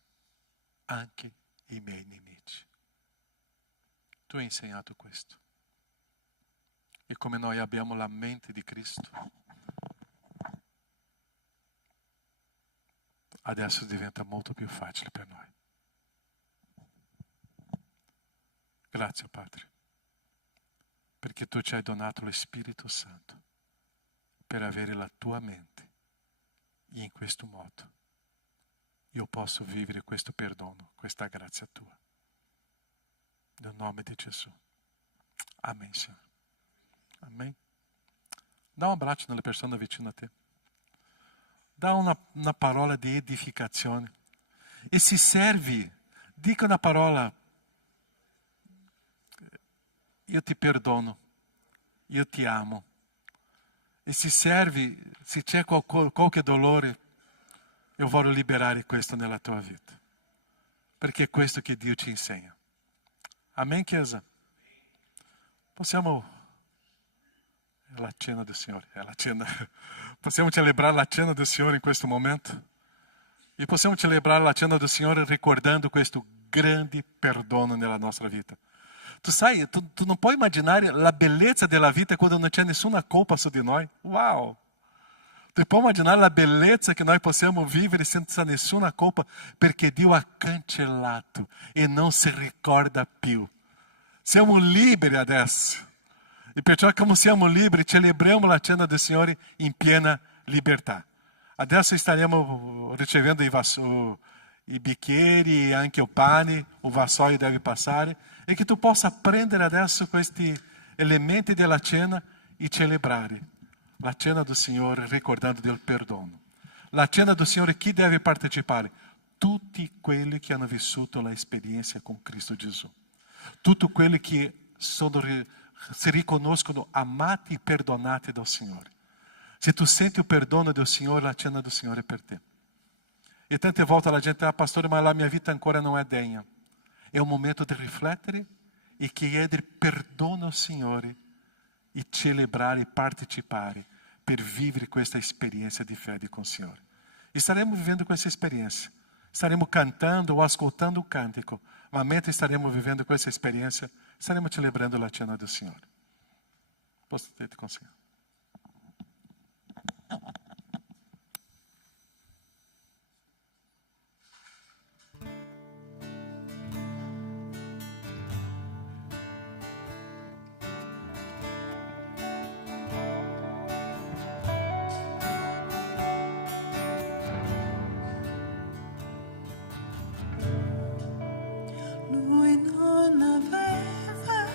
anche i miei nemici. Tu hai insegnato questo. E come noi abbiamo la mente di Cristo, adesso diventa molto più facile per noi. Grazie, Padre, perché tu ci hai donato lo Spirito Santo per avere la tua mente. E in questo modo io posso vivere questo perdono, questa grazia tua. Nel nome di Gesù. Amen, Signore. Amen. Dá um abraço nelle persone vicino a te. Dá una parola di edificazione. E se serve, dica una parola. Io ti perdono. Io ti amo. E se serve, se c'è qualche dolore, io voglio liberare questo nella tua vita. Perché è questo che Dio ci insegna. Amen, Chiesa? Possiamo... È la cena del Signore, è la cena. Possiamo celebrare la cena del Signore in questo momento? E possiamo celebrare la cena del Signore ricordando questo grande perdono nella nostra vita. Tu sai, tu non puoi immaginare la bellezza della vita quando non c'è nessuna colpa su di noi. Wow! Tu puoi immaginare la bellezza che noi possiamo vivere senza nessuna colpa perché Dio ha cancellato e non si ricorda più. Siamo liberi adesso. E perciò, come siamo liberi, celebriamo la cena del Signore in piena libertà. Adesso staremo ricevendo i bicchieri e anche il pane, il vassoio deve passare, e che tu possa prendere adesso questi elementi della cena e celebrare la cena del Signore ricordando del perdono. La cena del Signore, chi deve partecipare? Tutti quelli che hanno vissuto l'esperienza con Cristo Gesù. Tutti quelli che si riconoscono amati e perdonati dal Signore. Se tu senti il perdono del Signore, la cena del Signore è per te. E tante volte la gente dice, pastore, ma la mia vita ancora non è degna. È un momento di riflettere e chiedere perdono al Signore e celebrare e partecipare per vivere questa esperienza di fede con il Signore. E staremo vivendo questa esperienza. Staremo cantando o ascoltando un cantico, ma mentre staremo vivendo questa esperienza, staremo celebrando la cena del Signore. Posso te consigliare? Lui non aveva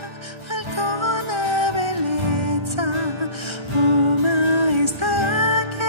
alcuna bellezza o maestà che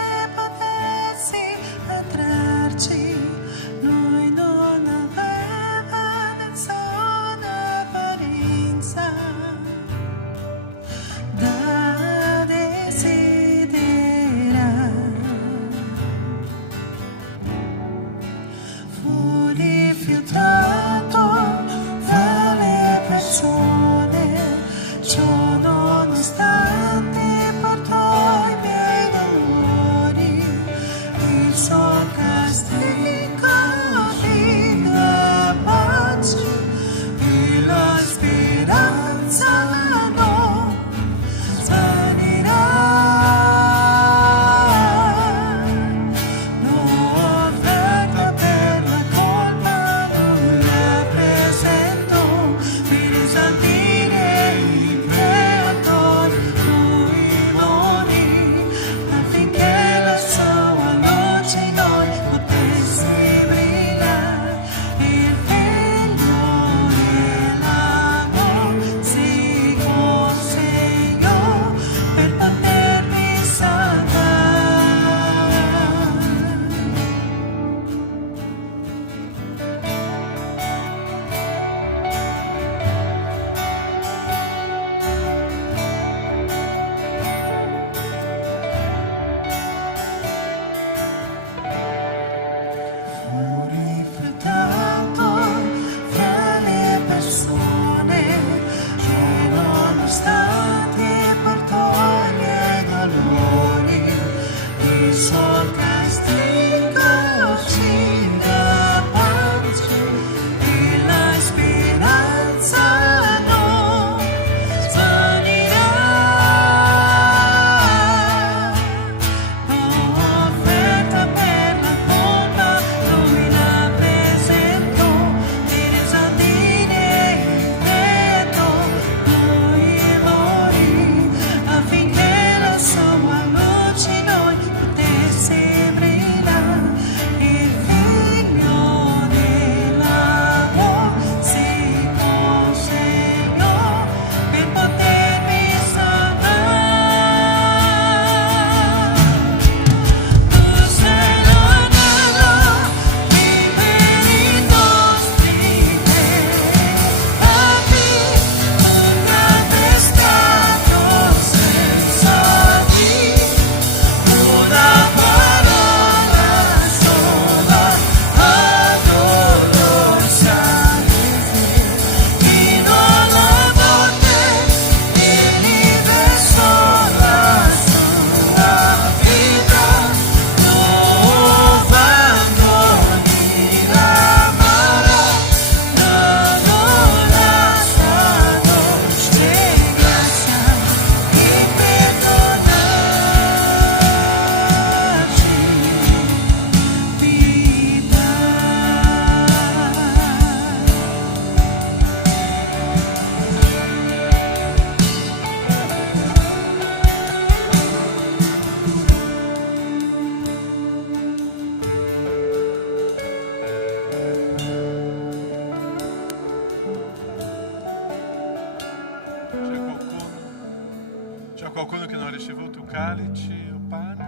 cálice e o pane.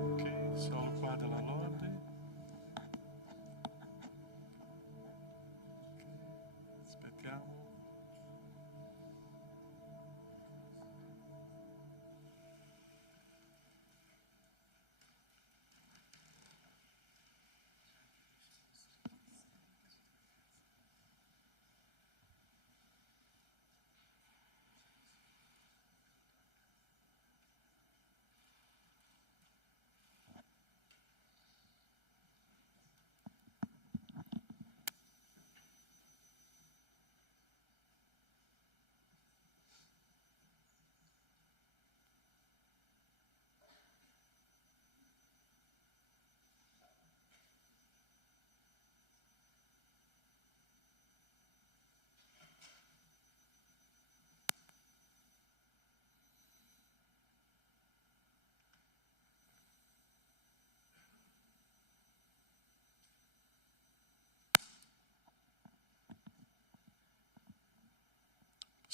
Ok, solo qua della lode. Aspettiamo.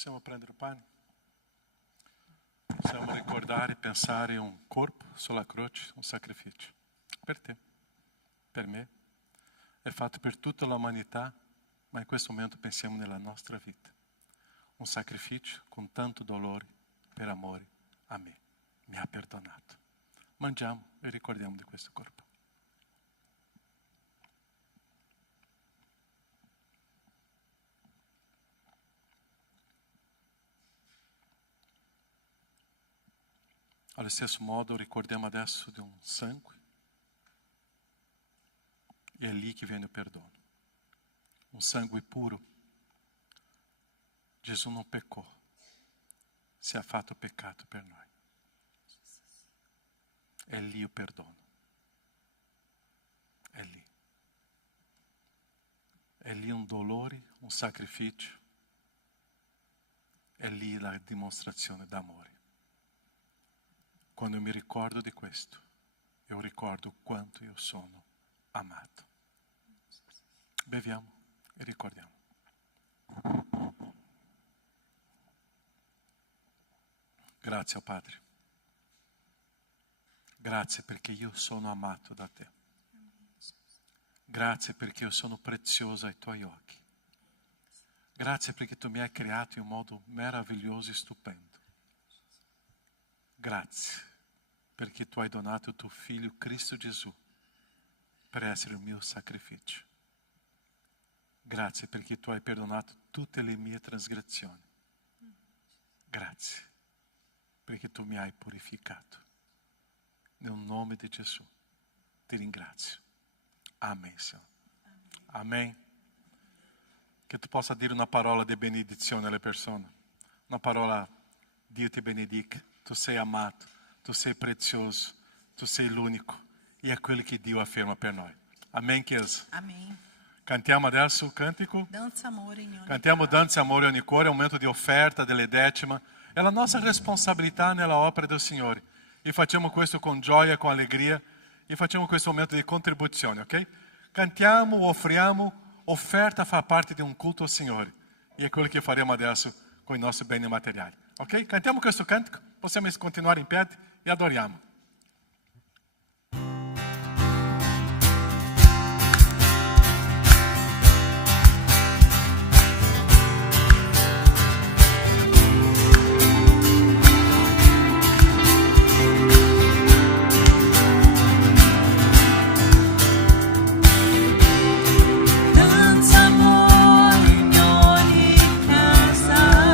Possiamo prendere il pane? Possiamo ricordare e pensare un corpo sulla croce, un sacrificio. Per te, per me. È fatto per tutta l'umanità, ma in questo momento pensiamo nella nostra vita. Un sacrificio con tanto dolore per amore a me. Mi ha perdonato. Mangiamo e ricordiamo di questo corpo. Allo stesso modo ricordiamo adesso di un sangue e è lì che viene il perdono. Un sangue puro. Gesù non peccò, si è fatto peccato per noi. È lì il perdono. È lì. È lì un dolore, un sacrificio. È lì la dimostrazione d'amore. Quando mi ricordo di questo, io ricordo quanto io sono amato. Beviamo e ricordiamo. Grazie, Padre. Grazie perché io sono amato da te. Grazie perché io sono prezioso ai tuoi occhi. Grazie perché tu mi hai creato in un modo meraviglioso e stupendo. Grazie perché tu hai donato il tuo Figlio Cristo Gesù per essere il mio sacrificio. Grazie perché tu hai perdonato tutte le mie trasgressioni. Grazie perché tu mi hai purificato. Nel nome di Gesù ti ringrazio. Amen, Signore. Amen. Che tu possa dire una parola di benedizione alle persone. Una parola, Dio ti benedica. Tu sei amato, tu sei prezioso, tu sei l'unico. E è quello che Dio afferma per noi. Amen, Chiesa. Amém. Cantiamo adesso il cantico. Danza amore in ogni Cantiamo Danza Amore ogni cuore, è un momento di offerta delle decima. È la nostra responsabilità nella opera del Signore. E facciamo questo con gioia, con allegria. E facciamo questo momento di contribuzione, ok? Cantiamo, offriamo, offerta fa parte di un culto al Signore. E è quello che faremo adesso con i nostri beni materiali. Ok? Cantiamo questo cantico, possiamo continuare in piedi e adoriamo. Danza amore in ogni casa.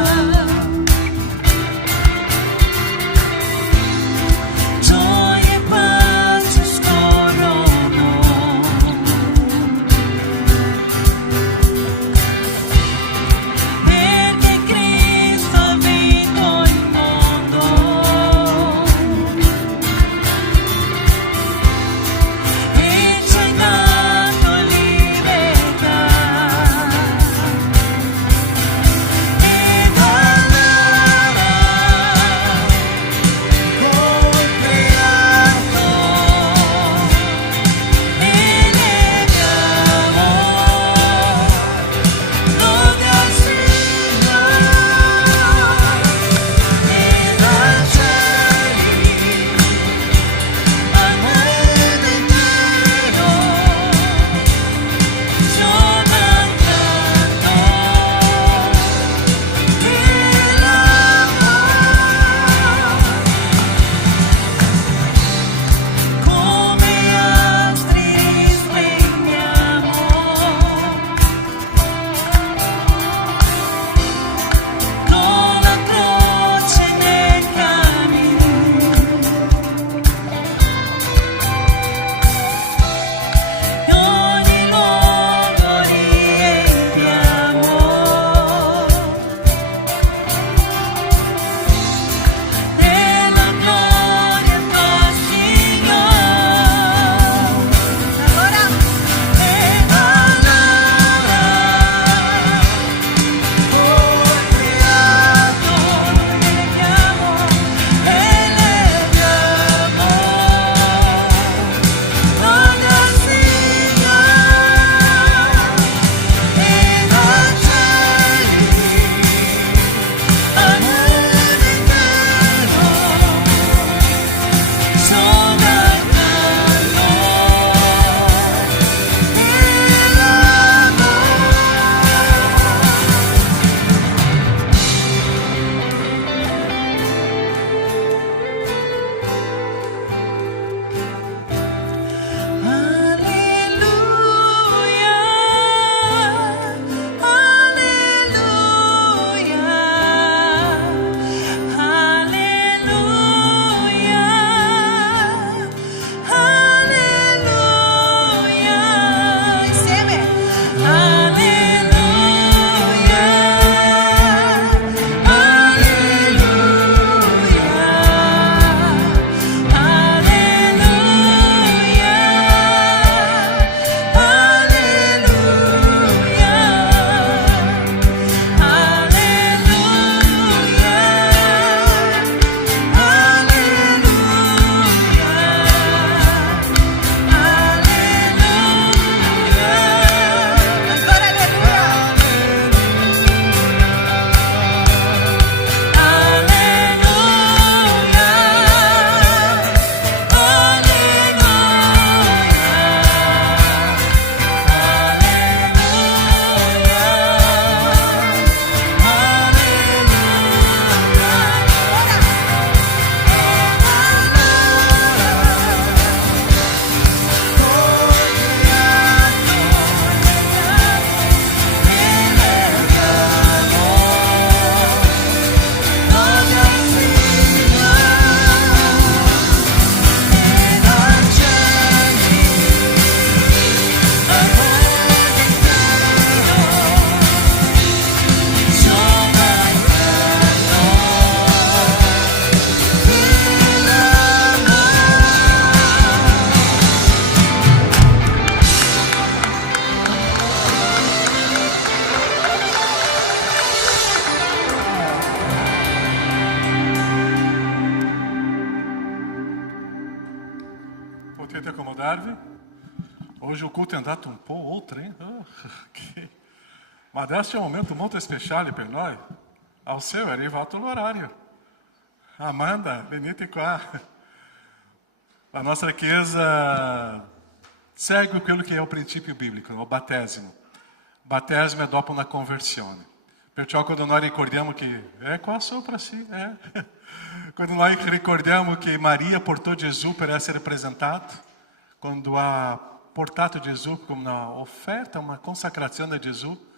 Potete accomodarvi? Oggi il culto è andato un po' oltre, hein? Ok. Ma adesso è un momento molto speciale per noi. Al seu è arrivato l'orario. Amanda, venite qua. La nostra chiesa segue quello che è il principio biblico, il battesimo. Battesimo è dopo una conversione. Perciò quando noi ricordiamo che... qua sopra, sì, Quando noi ricordiamo che Maria portou Gesù per essere presentato, quando ha portato Gesù come una offerta, uma consacrazione a Gesù,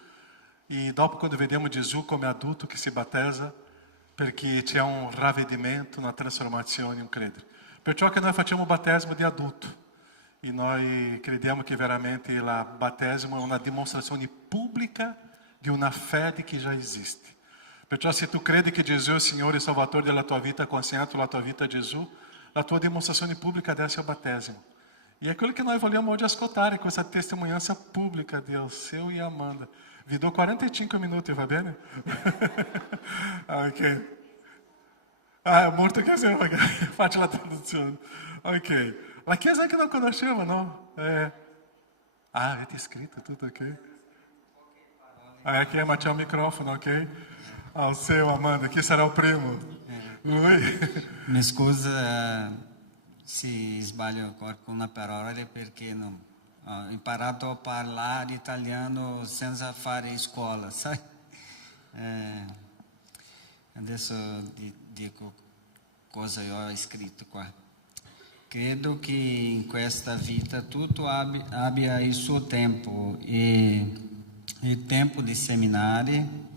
e dopo quando vediamo Gesù come adulto che si battezza, perché c'è un ravvedimento, una trasformazione, un credere. Perciò che noi facciamo o battesimo di adulto, e noi crediamo che veramente il battesimo è una dimostrazione pubblica di una fede che già esiste. Perciò se tu credi che Gesù è il Signore e Salvatore della tua vita, consegnato la tua vita a Gesù, la tua dimostrazione pubblica adesso è il battesimo. E è quello che noi vogliamo oggi ascoltare, questa testimonianza pubblica di Alceu e Amanda. Vi do 45 minuti, va bene? Ok. Molto chiaro, faccio la traduzione. Ok. La chiesa che non conosceva, no? Avete scritto tutto, ok? Aqui, ma c'è un microfono, ok? Alceu, Amanda, chi sarà il primo? Lui? Mi scusa se sbaglio qualcuna parola perché non, ho imparato a parlare italiano senza fare scuola, sai? Adesso dico cosa io ho scritto qua. Credo che in questa vita tutto abbia il suo tempo, e il tempo di seminare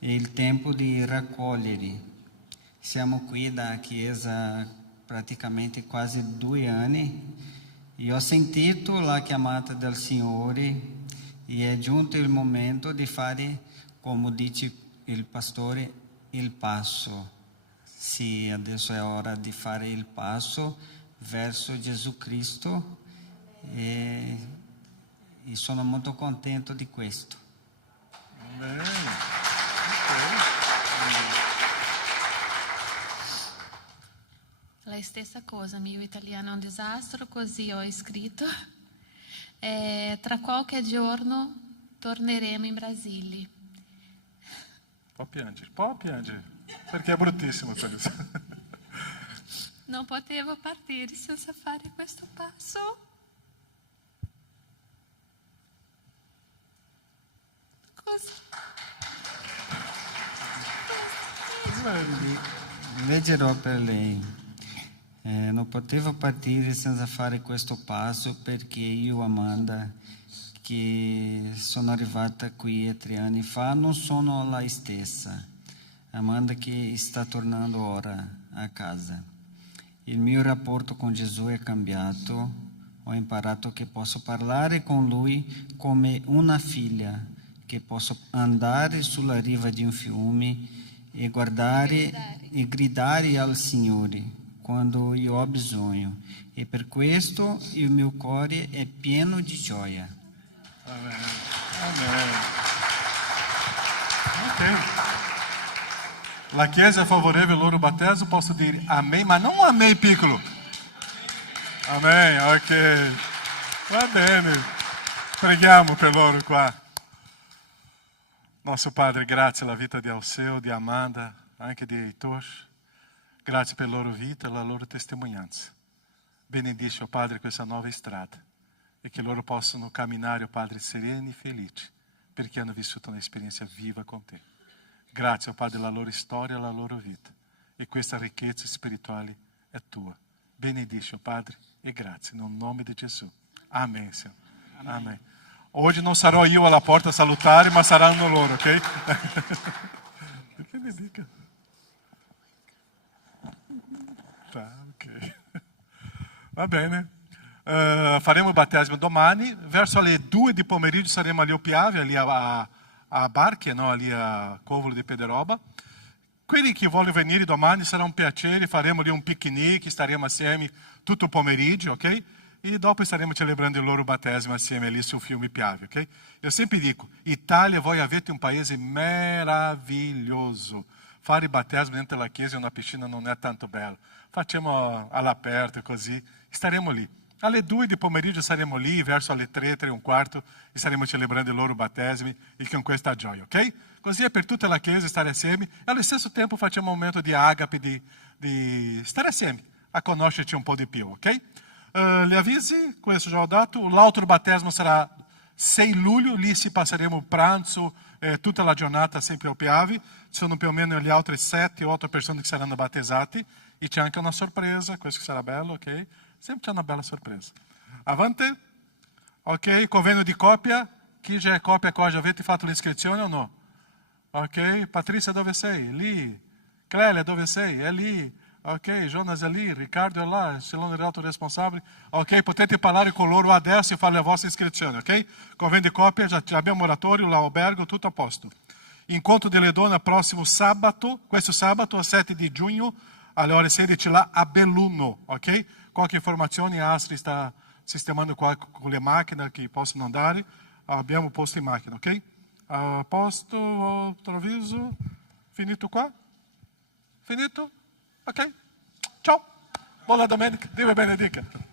e il tempo di raccogliere. Siamo qui da chiesa praticamente quasi 2 anni e ho sentito la chiamata del Signore e è giunto il momento di fare, come dice il pastore, il passo. Sì, adesso è ora di fare il passo verso Gesù Cristo e sono molto contento di questo. Amen. La stessa cosa, mio italiano è un disastro, così ho scritto. Tra qualche giorno torneremo in Brasile. Può piangere, perché è bruttissimo questo. Non potevo partire senza fare questo passo. Così. Leggerò per lei. Non potevo partire senza fare questo passo perché io, Amanda, che sono arrivata qui 3 anni fa, non sono la stessa. Amanda che sta tornando ora a casa. Il mio rapporto con Gesù è cambiato. Ho imparato che posso parlare con Lui come una figlia, che posso andare sulla riva di un fiume e guardare e gridare al Signore quando io ho bisogno. E per questo il mio cuore è pieno di gioia. Amen. Amen. Ok. La Chiesa è favorevole al loro battesimo, posso dire amém, ma non amém piccolo. Amém, ok. Va bene. Preghiamo per loro qua. Nosso Padre, grazie alla vita di Alceu, di Amanda, anche di Heitor. Grazie per la loro vita e la loro testimonianza. Benedici, oh Padre, questa nuova strada e che loro possano camminare, oh Padre, sereni e felici, perché hanno vissuto un'esperienza viva con te. Grazie, oh Padre, alla loro storia e alla loro vita. E questa ricchezza spirituale è tua. Benedici, oh Padre, e grazie, nel nome di Gesù. Amen, Senhor. Amen. Hoje non sarò io alla porta a salutare, ma saranno loro, ok? Perché mi dica? Ok. Va bene. Faremo il battesimo domani. Verso le 2 di pomeriggio saremo ali a Piave, ali a Barche, no? Ali a Covolo di Pederoba. Quelli che vogliono venire domani sarà un piacere, faremo lì un picnic, staremo assieme tutto il pomeriggio, ok? E dopo staremo celebrando il loro battesimo assieme ali sul fiume Piave, ok? Eu sempre dico, Itália, voi avete un paese meraviglioso. Fare il battesimo dentro della chiesa e una piscina non è tanto bello. Facciamo all'aperto così, staremo lì. alle 2 di pomeriggio saremo lì, verso le 3, 3 e un quarto, e staremo celebrando i loro battesimi e con questa gioia, ok? Così è per tutta la Chiesa stare assieme e allo stesso tempo facciamo un momento di agape, di stare assieme, a conoscerci un po' di più, ok? Gli avvisi, questo già ho dato, l'altro battesimo sarà 6 luglio, lì si passeremo il pranzo, tutta la giornata sempre a Piave, ci sono più o meno gli altri 7-8 persone che saranno battezzate e c'è anche una sorpresa, questo sarà bello, ok? Sempre c'è una bella sorpresa. Avanti, ok, convegno di coppia, chi già è coppia qua, già avete fatto l'iscrizione o no? Ok, Patrizia dove sei? Lì. Clélia dove sei? È lì. Ok, Jonas è lì, Riccardo è là, Silone è l'altro responsabile. Ok, potete parlare con loro adesso e fare la vostra iscrizione, ok? Convegno di coppia, già abbiamo oratorio, l'albergo, tutto a posto. Incontro delle donne prossimo sabato, questo sabato a 7 di giugno, alle ore 16 là a Belluno, ok? Qualche informazione Astrid sta sistemando qua con le macchine che possono andare, abbiamo posto in macchina, ok? A posto, altro avviso, finito qua? Finito? Ok? Ciao, buona domenica, Dio vi benedica.